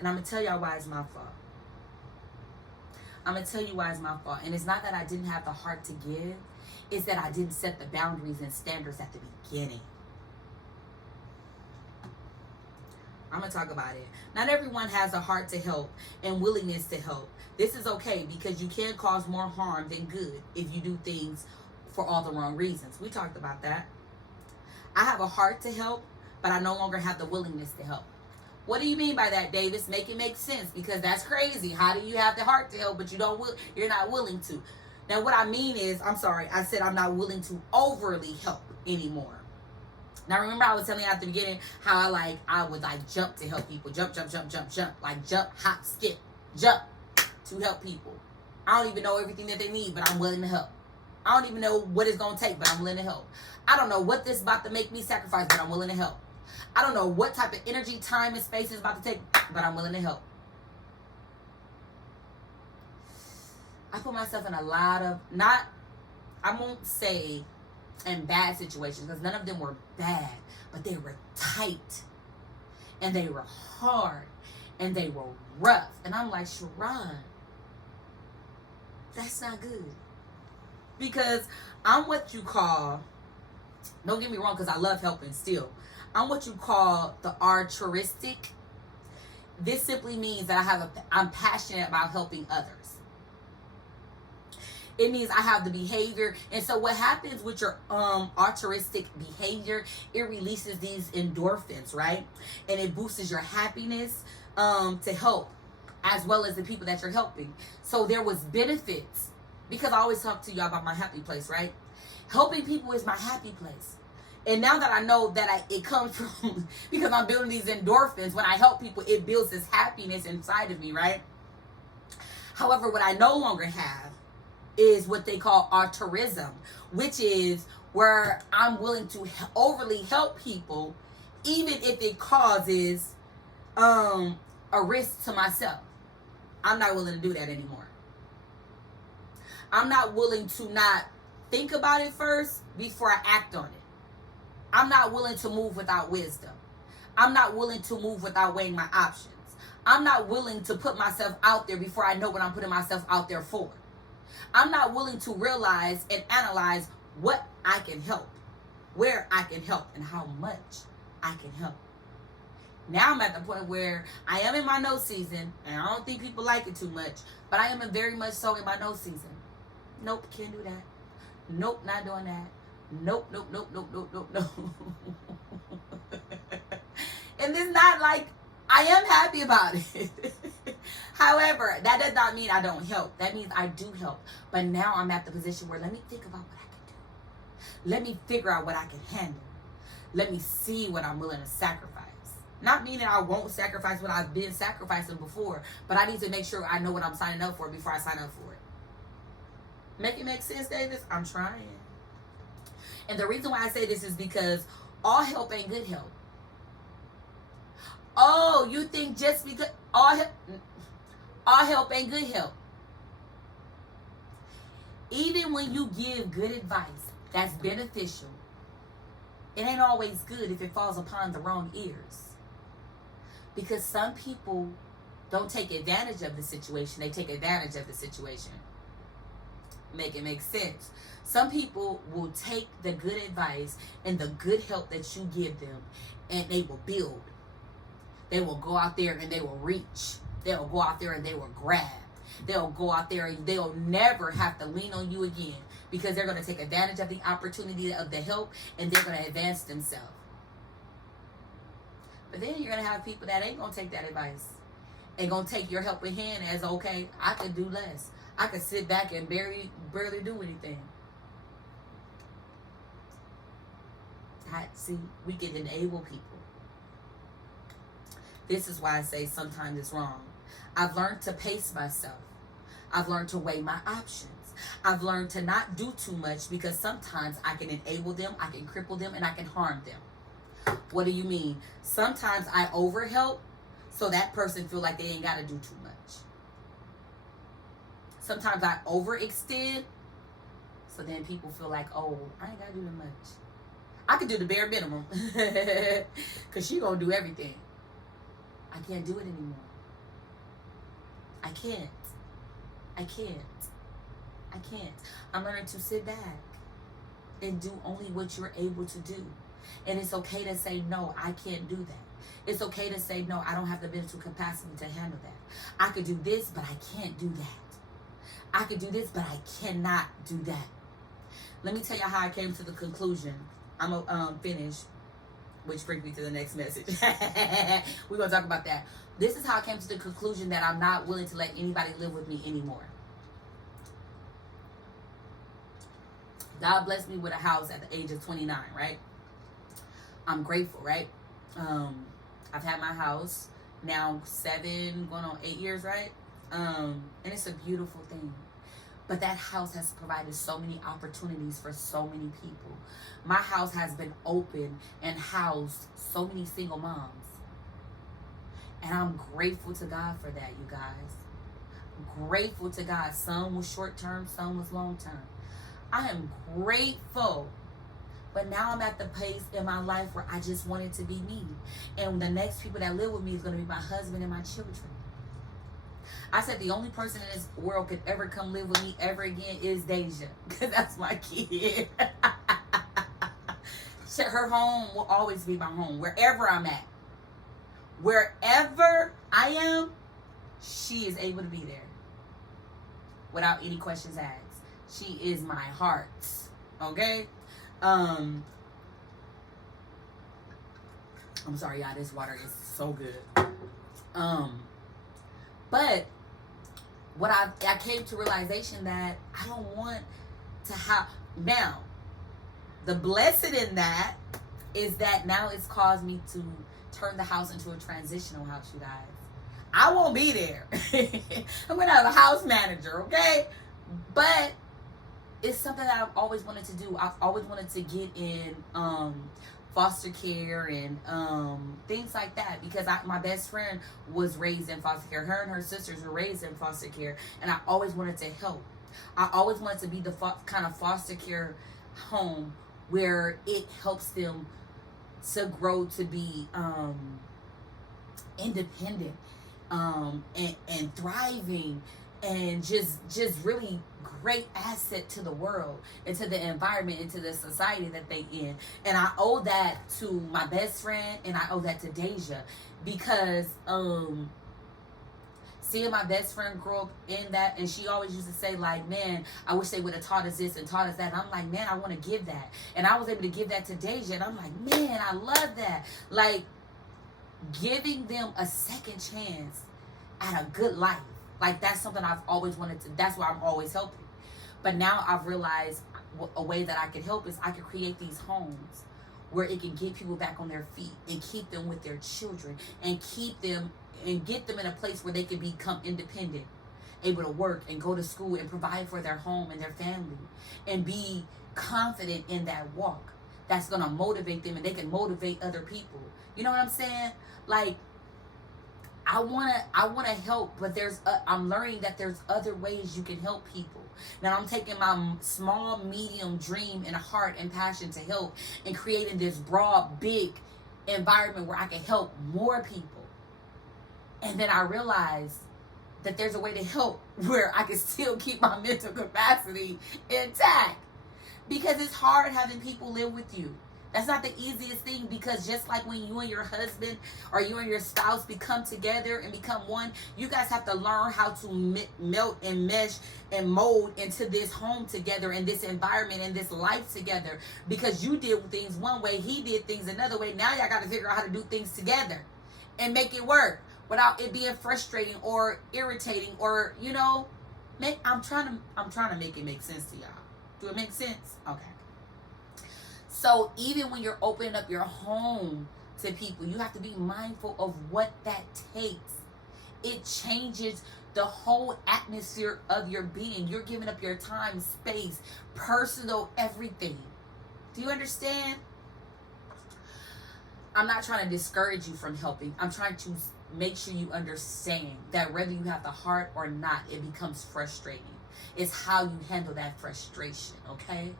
And I'm going to tell y'all why it's my fault. I'm going to tell you why it's my fault. And it's not that I didn't have the heart to give. It's that I didn't set the boundaries and standards at the beginning. I'm going to talk about it. Not everyone has a heart to help and willingness to help. This is okay because you can cause more harm than good if you do things for all the wrong reasons. We talked about that. I have a heart to help, but I no longer have the willingness to help. What do you mean by that, Davis? Make it make sense, because that's crazy. How do you have the heart to help, but you're not willing to? Now, what I mean is, I'm sorry, I said I'm not willing to overly help anymore. Now, remember I was telling you at the beginning how I would jump to help people. Jump. Like jump, hop, skip, jump to help people. I don't even know everything that they need, but I'm willing to help. I don't even know what it's going to take, but I'm willing to help. I don't know what this is about to make me sacrifice, but I'm willing to help. I don't know what type of energy, time, and space it's about to take, but I'm willing to help. I put myself in a lot of, I won't say in bad situations, because none of them were bad, but they were tight, and they were hard, and they were rough. And I'm like, Sharon, that's not good. Because I'm what you call, don't get me wrong, because I love helping still. I'm what you call the altruistic. This simply means that I'm passionate about helping others. It means I have the behavior. And so what happens with your altruistic behavior, it releases these endorphins, right? And it boosts your happiness to help, as well as the people that you're helping. So there was benefits, because I always talk to y'all about my happy place, right? Helping people is my happy place. And now that I know that it comes from, because I'm building these endorphins, when I help people, it builds this happiness inside of me, right? However, what I no longer have is what they call altruism, which is where I'm willing to overly help people, even if it causes a risk to myself. I'm not willing to do that anymore. I'm not willing to not think about it first before I act on it. I'm not willing to move without wisdom. I'm not willing to move without weighing my options. I'm not willing to put myself out there before I know what I'm putting myself out there for. I'm not willing to realize and analyze what I can help, where I can help, and how much I can help. Now I'm at the point where I am in my no season, and I don't think people like it too much, but I am very much so in my no season. Nope, can't do that. Nope, not doing that. Nope. And it's not like I am happy about it. However, that does not mean I don't help. That means I do help. But now I'm at the position where let me think about what I can do. Let me figure out what I can handle. Let me see what I'm willing to sacrifice. Not meaning I won't sacrifice what I've been sacrificing before, but I need to make sure I know what I'm signing up for before I sign up for it. Make it make sense, Davis? I'm trying. And the reason why I say this is because all help ain't good help. Oh, you think just because all help ain't good help. Even when you give good advice that's beneficial, it ain't always good if it falls upon the wrong ears. Because some people don't take advantage of the situation, they take advantage of the situation. Make it make sense. Some people will take the good advice and the good help that you give them, and they will build. They will go out there and they will reach. They'll go out there and they will grab. They'll go out there and they'll never have to lean on you again, because they're going to take advantage of the opportunity of the help, and they're going to advance themselves. But then you're going to have people that ain't going to take that advice and going to take your helping hand as, okay, I could do less. I could sit back and barely do anything. See, we can enable people. This is why I say sometimes it's wrong. I've learned to pace myself. I've learned to weigh my options. I've learned to not do too much, because sometimes I can enable them, I can cripple them, and I can harm them. What do you mean? Sometimes I overhelp so that person feel like they ain't got to do too much. Sometimes I overextend so then people feel like, oh, I ain't got to do that much. I can do the bare minimum because she gonna do everything. I can't do it anymore. I can't. I can't. I can't. I'm learning to sit back and do only what you're able to do. And it's okay to say, no, I can't do that. It's okay to say, no, I don't have the mental capacity to handle that. I could do this, but I can't do that. I could do this, but I cannot do that. Let me tell you how I came to the conclusion. I'm going to finish, which brings me to the next message. We're going to talk about that. This is how I came to the conclusion that I'm not willing to let anybody live with me anymore. God blessed me with a house at the age of 29, right? I'm grateful, right? I've had my house now 7, going on 8 years, right? And it's a beautiful thing. But that house has provided so many opportunities for so many people. My house has been open and housed so many single moms. And I'm grateful to God for that, you guys. Grateful to God. Some was short term, some was long term. I am grateful. But now I'm at the place in my life where I just want it to be me. And the next people that live with me is going to be my husband and my children. I said the only person in this world could ever come live with me ever again is Deja. Because that's my kid. Her home will always be my home. Wherever I'm at. Wherever I am, she is able to be there. Without any questions asked. She is my heart. Okay? I'm sorry, y'all. This water is so good. But what I came to realization that I don't want to have now. The blessing in that is that now it's caused me to turn the house into a transitional house, you guys. I won't be there. I'm gonna have a house manager, okay? But it's something that I've always wanted to do. I've always wanted to get in foster care and things like that, because my best friend was raised in foster care. Her and her sisters were raised in foster care, and I always wanted to help. I always wanted to be the kind of foster care home where it helps them to grow to be independent and thriving and just really great asset to the world and to the environment and to the society that they in. And I owe that to my best friend, and I owe that to Deja, because seeing my best friend grow up in that, and she always used to say, like, man, I wish they would have taught us this and taught us that. And I'm like, man, I want to give that. And I was able to give that to Deja, and I'm like, man, I love that. Like, giving them a second chance at a good life. Like, that's something I've always wanted to, that's why I'm always helping. But now I've realized a way that I can help is I can create these homes where it can get people back on their feet and keep them with their children and keep them and get them in a place where they can become independent, able to work and go to school and provide for their home and their family and be confident in that walk. That's going to motivate them, and they can motivate other people. You know what I'm saying? Like, I want to help, but I'm learning that there's other ways you can help people. Now I'm taking my small, medium dream and heart and passion to help and creating this broad, big environment where I can help more people. And then I realized that there's a way to help where I can still keep my mental capacity intact. Because it's hard having people live with you. That's not the easiest thing, because just like when you and your husband or you and your spouse become together and become one, you guys have to learn how to melt and mesh and mold into this home together and this environment and this life together. Because you did things one way, he did things another way. Now y'all got to figure out how to do things together and make it work without it being frustrating or irritating or, you know, I'm trying to make it make sense to y'all. Do it make sense? Okay. So even when you're opening up your home to people, you have to be mindful of what that takes. It changes the whole atmosphere of your being. You're giving up your time, space, personal, everything. Do you understand? I'm not trying to discourage you from helping. I'm trying to make sure you understand that whether you have the heart or not, it becomes frustrating. It's how you handle that frustration, okay?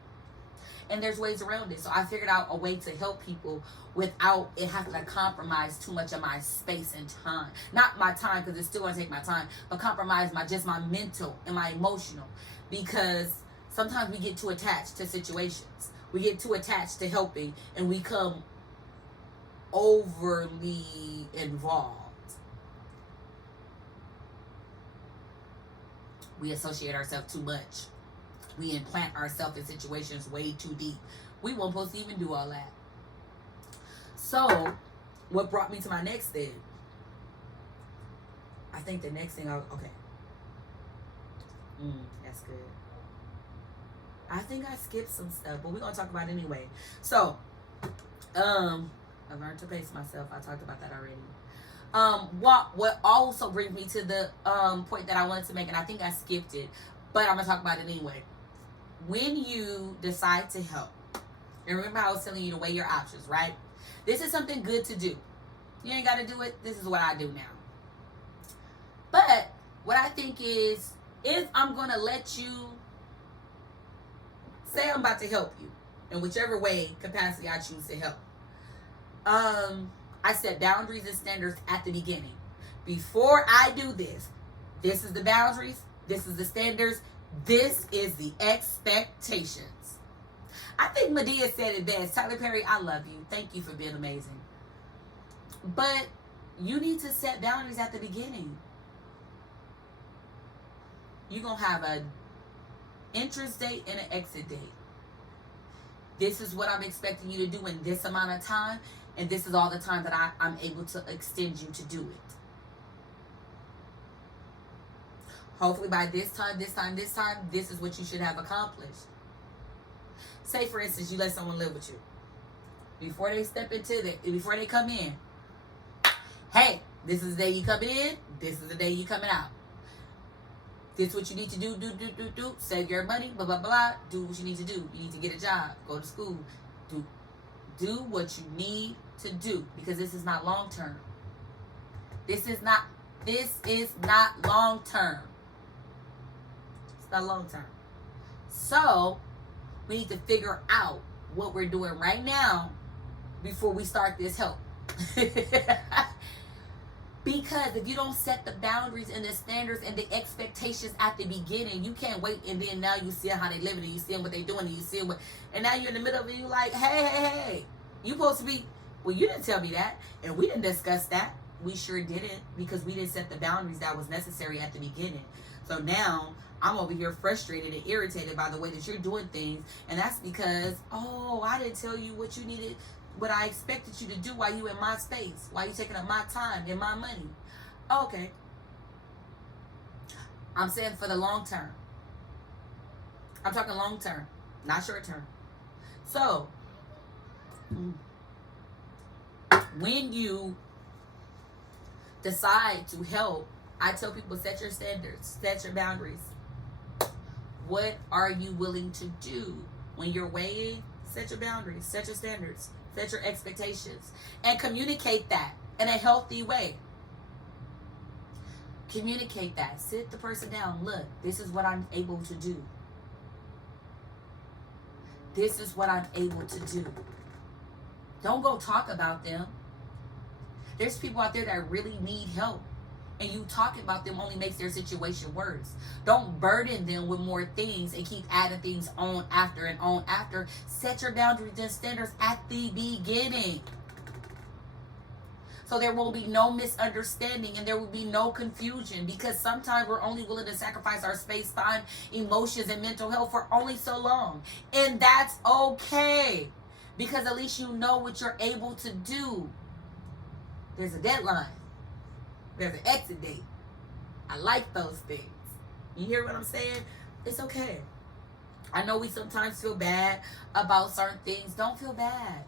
And there's ways around it. So I figured out a way to help people without it having to compromise too much of my space and time. Not my time, because it's still going to take my time, but compromise my mental and my emotional. Because sometimes we get too attached to situations. We get too attached to helping, and we become overly involved. We associate ourselves too much. We implant ourselves in situations way too deep. We weren't supposed to even do all that. So, what brought me to my next thing? I think the next thing, okay. That's good. I think I skipped some stuff, but we're going to talk about it anyway. So, I learned to pace myself. I talked about that already. What also brings me to the point that I wanted to make, and I think I skipped it, but I'm going to talk about it anyway. When you decide to help, and remember I was telling you to weigh your options, right? This is something good to do. You ain't got to do it. This is what I do now. But what I think is, if I'm going to let you, say I'm about to help you in whichever way, capacity I choose to help. I set boundaries and standards at the beginning. Before I do this, this is the boundaries, this is the standards, this is the expectations. I think Madea said it best. Tyler Perry, I love you. Thank you for being amazing. But you need to set boundaries at the beginning. You're going to have an entrance date and an exit date. This is what I'm expecting you to do in this amount of time. And this is all the time that I'm able to extend you to do it. Hopefully by this time, this is what you should have accomplished. Say, for instance, you let someone live with you. Before they come in, hey, this is the day you come in, this is the day you coming out. This is what you need to do. Save your money, blah, blah, blah. Do what you need to do. You need to get a job, go to school. Do what you need to do, because this is not long term. This is not long term. It's not long term. So we need to figure out what we're doing right now before we start this help. Because if you don't set the boundaries and the standards and the expectations at the beginning, you can't wait, and then now you see how they living, and you see what they doing, and you see what, and now you're in the middle of it, and you're like, hey, you supposed to be, well, you didn't tell me that, and we didn't discuss that. We sure didn't, because we didn't set the boundaries that was necessary at the beginning. So now I'm over here frustrated and irritated by the way that you're doing things, and that's because, I didn't tell you what you needed, what I expected you to do while you in my space, while you taking up my time and my money. Okay. I'm saying for the long term. I'm talking long term, not short term. So, when you decide to help, I tell people, set your standards, set your boundaries. What are you willing to do? When you're weighing, set your boundaries, set your standards, set your expectations, and communicate that in a healthy way. Communicate that. Sit the person down. Look, this is what I'm able to do. This is what I'm able to do. Don't go talk about them. There's people out there that really need help, and you talking about them only makes their situation worse. Don't burden them with more things and keep adding things on after and on after. Set your boundaries and standards at the beginning, so there will be no misunderstanding and there will be no confusion, because sometimes we're only willing to sacrifice our space, time, emotions, and mental health for only so long. And that's okay, because at least you know what you're able to do. There's a deadline. There's an exit date. I like those things. You hear what I'm saying? It's okay. I know we sometimes feel bad about certain things. Don't feel bad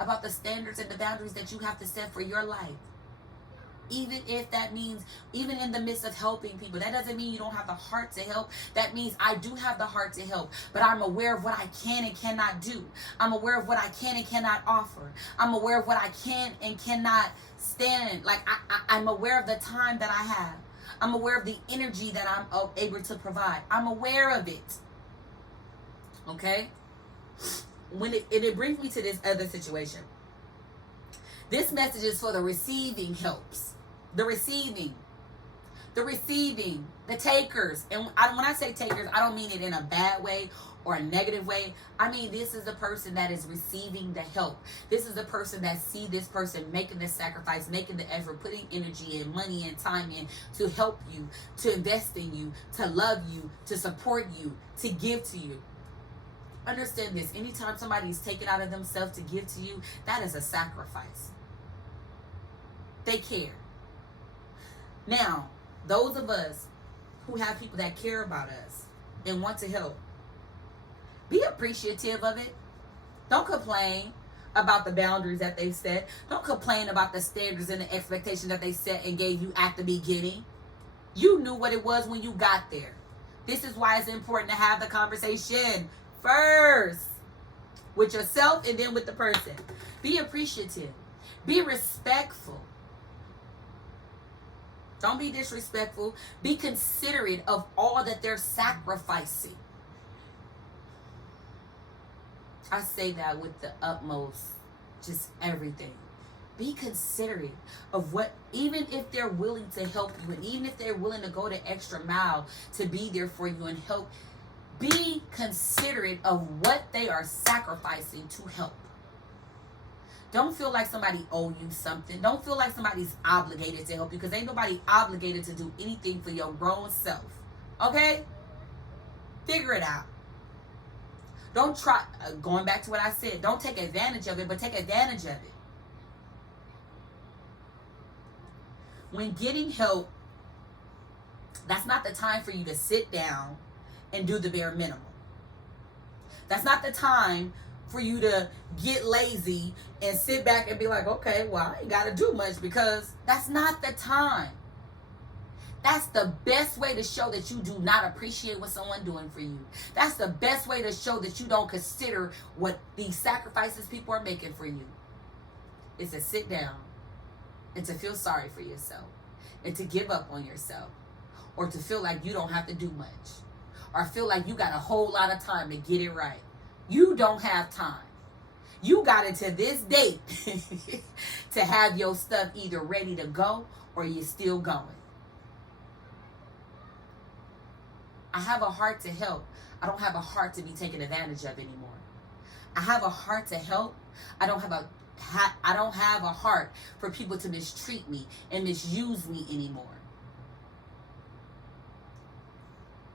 about the standards and the boundaries that you have to set for your life. Even if that means, even in the midst of helping people, that doesn't mean you don't have the heart to help. That means I do have the heart to help, but I'm aware of what I can and cannot do. I'm aware of what I can and cannot offer. I'm aware of what I can and cannot stand. Like I'm aware of the time that I have. I'm aware of the energy that I'm able to provide. I'm aware of it. Okay? it brings me to this other situation. This message is for the receiving helps. The receiving, the takers. And when I say takers, I don't mean it in a bad way or a negative way. I mean, this is the person that is receiving the help. This is the person that see this person making the sacrifice, making the effort, putting energy and money and time in to help you, to invest in you, to love you, to support you, to give to you. Understand this. Anytime somebody's taken out of themselves to give to you, that is a sacrifice. They care. Now, those of us who have people that care about us and want to help, be appreciative of it. Don't complain about the boundaries that they've set. Don't complain about the standards and the expectations that they set and gave you at the beginning. You knew what it was when you got there. This is why it's important to have the conversation first with yourself and then with the person. Be appreciative. Be respectful. Don't be disrespectful. Be considerate of all that they're sacrificing. I say that with the utmost, just everything. Be considerate of what, even if they're willing to help you, and even if they're willing to go the extra mile to be there for you and help, be considerate of what they are sacrificing to help. Don't feel like somebody owe you something. Don't feel like somebody's obligated to help you, because ain't nobody obligated to do anything for your grown self. Okay? Figure it out. Don't try, going back to what I said, don't take advantage of it, but take advantage of it. When getting help, that's not the time for you to sit down and do the bare minimum. That's not the time for you to get lazy and sit back and be like, okay, well, I ain't got to do much, because that's not the time. That's the best way to show that you do not appreciate what someone's doing for you. That's the best way to show that you don't consider what these sacrifices people are making for you. Is to sit down and to feel sorry for yourself and to give up on yourself, or to feel like you don't have to do much, or feel like you got a whole lot of time to get it right. You don't have time. You got it to this date to have your stuff either ready to go or you're still going. I have a heart to help. I don't have a heart to be taken advantage of anymore. I have a heart to help. I don't have a heart for people to mistreat me and misuse me anymore.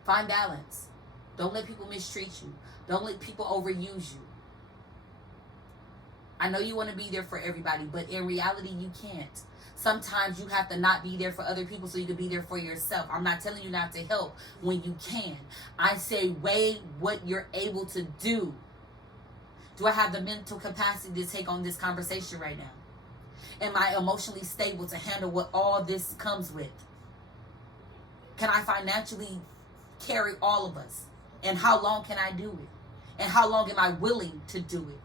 Find balance. Don't let people mistreat you. Don't let people overuse you. I know you want to be there for everybody, but in reality, you can't. Sometimes you have to not be there for other people so you can be there for yourself. I'm not telling you not to help when you can. I say weigh what you're able to do. Do I have the mental capacity to take on this conversation right now? Am I emotionally stable to handle what all this comes with? Can I financially carry all of us? And how long can I do it? And how long am I willing to do it?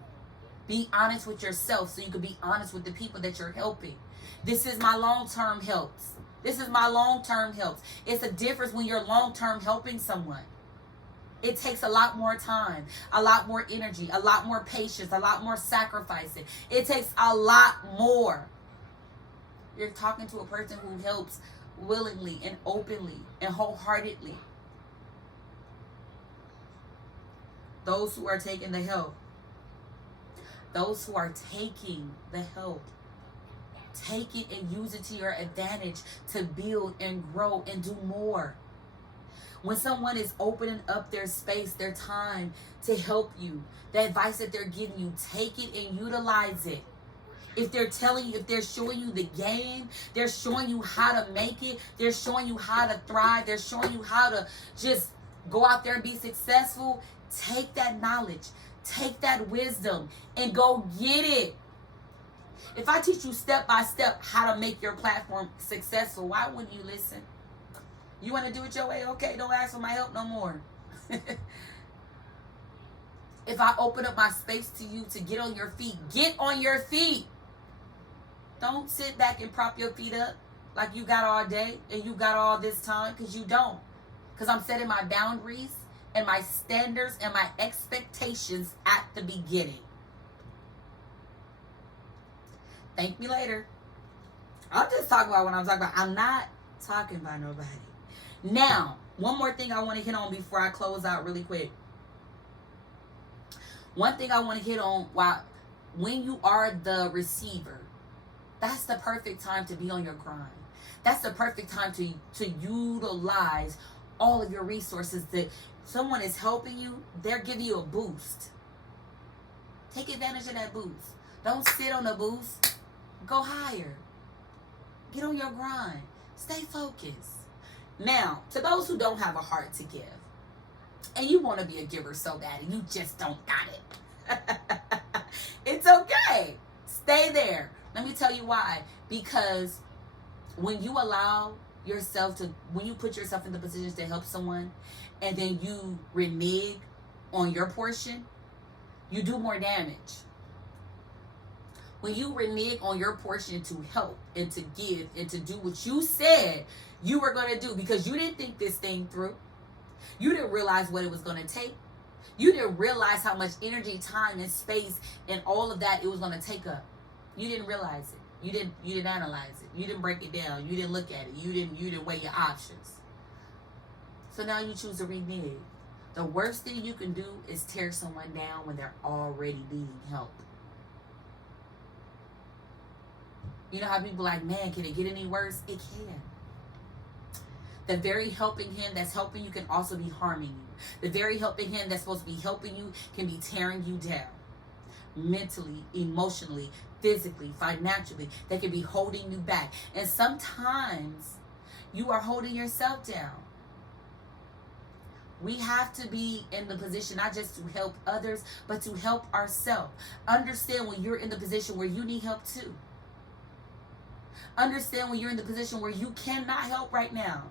Be honest with yourself so you can be honest with the people that you're helping. This is my long-term helps. This is my long-term helps. It's a difference when you're long-term helping someone. It takes a lot more time, a lot more energy, a lot more patience, a lot more sacrificing. It takes a lot more. You're talking to a person who helps willingly and openly and wholeheartedly. Those who are taking the help. Those who are taking the help. Take it and use it to your advantage to build and grow and do more. When someone is opening up their space, their time to help you, the advice that they're giving you, take it and utilize it. If they're telling you, if they're showing you the game, they're showing you how to make it, they're showing you how to thrive, they're showing you how to just go out there and be successful, take that knowledge, take that wisdom, and go get it. If I teach you step by step how to make your platform successful, why wouldn't you listen? You want to do it your way? Okay, don't ask for my help no more. If I open up my space to you to get on your feet, get on your feet. Don't sit back and prop your feet up like you got all day and you got all this time, because you don't. Because I'm setting my boundaries and my standards and my expectations at the beginning. Thank me later. I'm just talking about what I'm talking about. I'm not talking about nobody. Now, one more thing I want to hit on before I close out really quick. One thing I want to hit on, when you are the receiver, that's the perfect time to be on your grind. That's the perfect time to utilize all of your resources. That someone is helping you, they're giving you a boost. Take advantage of that boost. Don't sit on the boost. Go higher. Get on your grind. Stay focused. Now, to those who don't have a heart to give, and you want to be a giver so bad and you just don't got it, it's okay. Stay there. Let me tell you why. Because when you allow yourself to, when you put yourself in the position to help someone and then you renege on your portion, you do more damage. When you renege on your portion to help and to give and to do what you said you were going to do because you didn't think this thing through. You didn't realize what it was going to take. You didn't realize how much energy, time, and space and all of that it was going to take up. You didn't realize it. You didn't analyze it. You didn't break it down. You didn't look at it. You didn't weigh your options. So now you choose to renege. The worst thing you can do is tear someone down when they're already needing help. You know how people are like, man, can it get any worse? It can. The very helping hand that's helping you can also be harming you. The very helping hand that's supposed to be helping you can be tearing you down. Mentally, emotionally, physically, financially. They can be holding you back. And sometimes you are holding yourself down. We have to be in the position not just to help others, but to help ourselves. Understand when you're in the position where you need help too. Understand when you're in the position where you cannot help right now.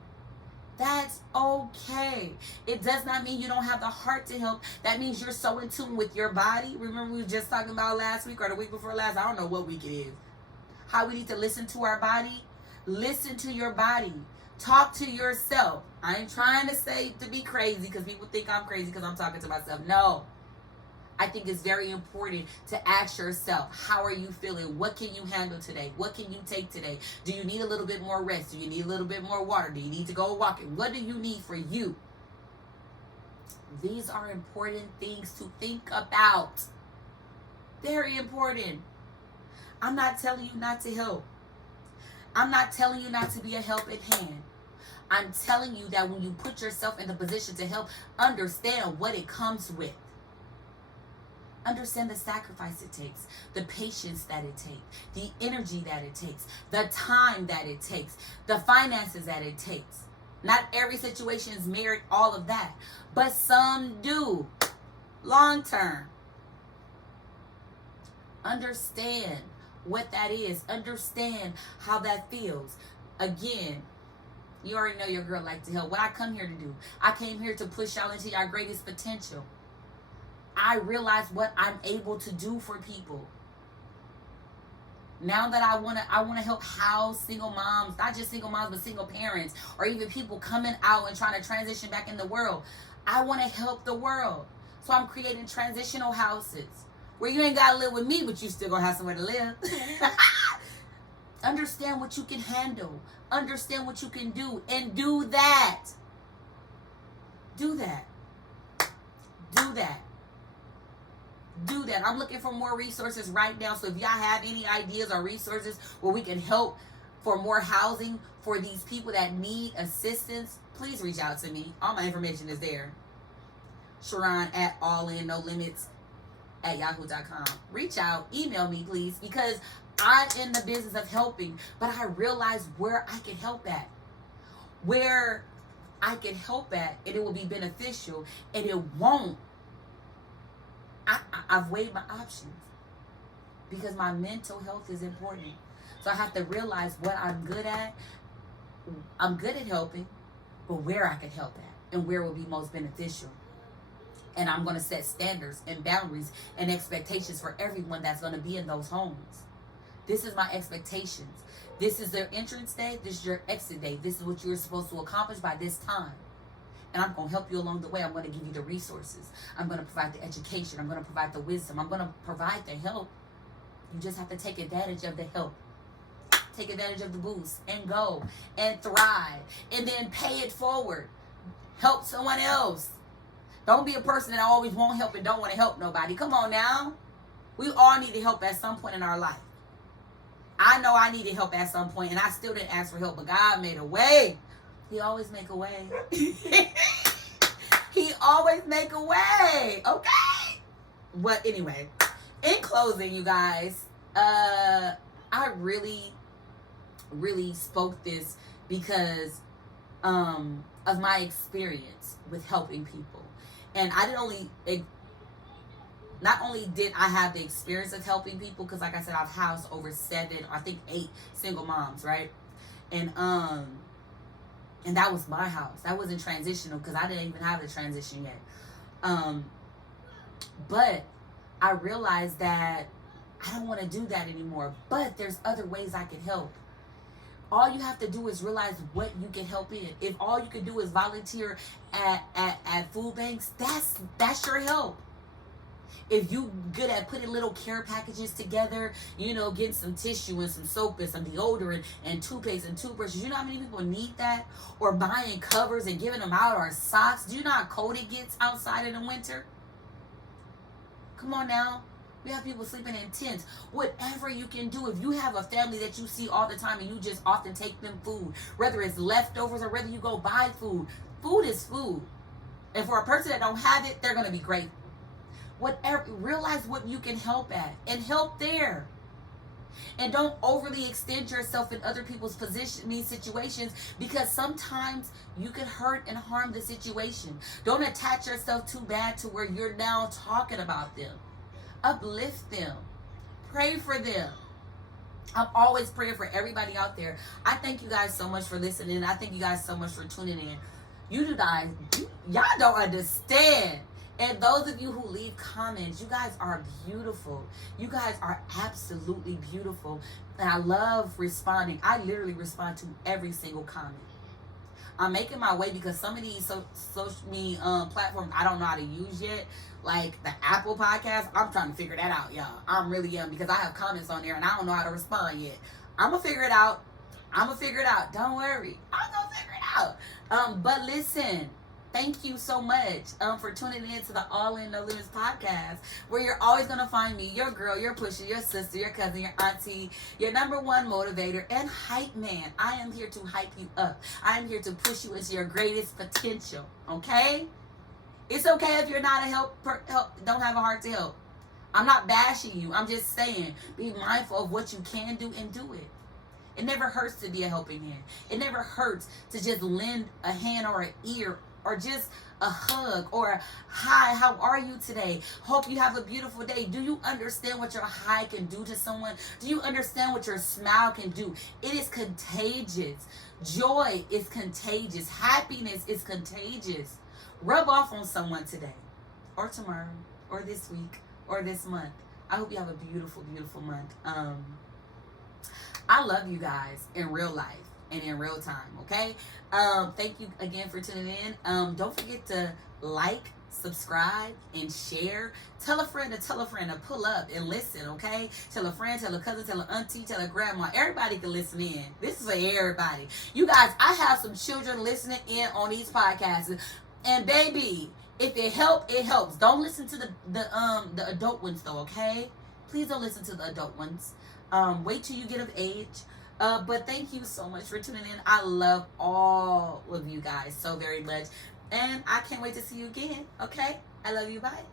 That's okay. It does not mean you don't have the heart to help. That means you're so in tune with your body. Remember we were just talking about last week or the week before last? I don't know what week it is. How we need to listen to our body. Listen to your body. Talk to yourself. I ain't trying to say to be crazy because people think I'm crazy because I'm talking to myself. No. I think it's very important to ask yourself, how are you feeling? What can you handle today? What can you take today? Do you need a little bit more rest? Do you need a little bit more water? Do you need to go walking? What do you need for you? These are important things to think about. Very important. I'm not telling you not to help. I'm not telling you not to be a helping hand. I'm telling you that when you put yourself in the position to help, understand what it comes with. Understand the sacrifice it takes, the patience that it takes, the energy that it takes, the time that it takes, the finances that it takes. Not every situation is merit all of that, but some do. Long term. Understand what that is. Understand how that feels. Again, you already know your girl like to help. What I come here to do, I came here to push y'all into your greatest potential. I realize what I'm able to do for people. Now that I want to help house single moms, not just single moms, but single parents, or even people coming out and trying to transition back in the world. I want to help the world. So I'm creating transitional houses where you ain't got to live with me, but you still going to have somewhere to live. Understand what you can handle. Understand what you can do. And do that. Do that. Do that. Do that. I'm looking for more resources right now. So if y'all have any ideas or resources where we can help for more housing for these people that need assistance, please reach out to me. All my information is there. Sharon at allinnnolimits@yahoo.com. Reach out. Email me, please, because I'm in the business of helping, but I realize where I can help at. Where I can help at, and it will be beneficial, and it won't. I've weighed my options because my mental health is important. So I have to realize what I'm good at. I'm good at helping, but where I can help at and where will be most beneficial. And I'm going to set standards and boundaries and expectations for everyone that's going to be in those homes. This is my expectations. This is their entrance day. This is your exit day. This is what you're supposed to accomplish by this time. And I'm going to help you along the way. I'm going to give you the resources. I'm going to provide the education. I'm going to provide the wisdom. I'm going to provide the help. You just have to take advantage of the help. Take advantage of the boost and go and thrive. And then pay it forward. Help someone else. Don't be a person that always won't help and don't want to help nobody. Come on now. We all need help at some point in our life. I know I needed help at some point, and I still didn't ask for help, but God made a way. He always make a way. He always make a way. Okay? But anyway, in closing, you guys, I really spoke this because of my experience with helping people. And I not only did I have the experience of helping people, because like I said, I've housed over 8 single moms, right? And that was my house. That wasn't transitional because I didn't even have the transition yet. But I realized that I don't want to do that anymore. But there's other ways I can help. All you have to do is realize what you can help in. If all you can do is volunteer at food banks, that's your help. If you good at putting little care packages together, getting some tissue and some soap and some deodorant and toothpaste and toothbrushes, you know how many people need that? Or buying covers and giving them out, or socks. Do you know how cold it gets outside in the winter? Come on now. We have people sleeping in tents. Whatever you can do. If you have a family that you see all the time and you just often take them food, whether it's leftovers or whether you go buy food, food is food. And for a person that don't have it, they're going to be grateful. Whatever, realize what you can help at and help there. And don't overly extend yourself in other people's situations, because sometimes you can hurt and harm the situation. Don't attach yourself too bad to where you're now talking about them. Uplift them. Pray for them. I'm always praying for everybody out there. I thank you guys so much for listening. I thank you guys so much for tuning in. Y'all don't understand. And those of you who leave comments, you guys are beautiful. You guys are absolutely beautiful. And I love responding. I literally respond to every single comment. I'm making my way because some of these social media platforms I don't know how to use yet. Like the Apple podcast, I'm trying to figure that out, y'all. I'm really because I have comments on there and I don't know how to respond yet. I'm going to figure it out. Don't worry. I'm going to figure it out. But listen. Thank you so much for tuning in to the All In No Limits podcast, where you're always going to find me, your girl, your pusher, your sister, your cousin, your auntie, your number one motivator and hype man. I am here to hype you up. I am here to push you into your greatest potential, okay? It's okay if you're not don't have a heart to help. I'm not bashing you. I'm just saying, be mindful of what you can do and do it. It never hurts to be a helping hand. It never hurts to just lend a hand or an ear or just a hug or hi, how are you today? Hope you have a beautiful day. Do you understand what your hi can do to someone? Do you understand what your smile can do? It is contagious. Joy is contagious. Happiness is contagious. Rub off on someone today or tomorrow or this week or this month. I hope you have a beautiful, beautiful month. I love you guys in real life and in real time, okay? Thank you again for tuning in. Don't forget to like, subscribe, and share. Tell a friend to pull up and listen, okay? Tell a friend, tell a cousin, tell an auntie, tell a grandma. Everybody can listen in. This is for everybody. You guys, I have some children listening in on these podcasts. And baby, if it helps, it helps. Don't listen to the adult ones though, okay? Please don't listen to the adult ones. Wait till you get of age. But thank you so much for tuning in. I love all of you guys so very much. And I can't wait to see you again. Okay? I love you. Bye.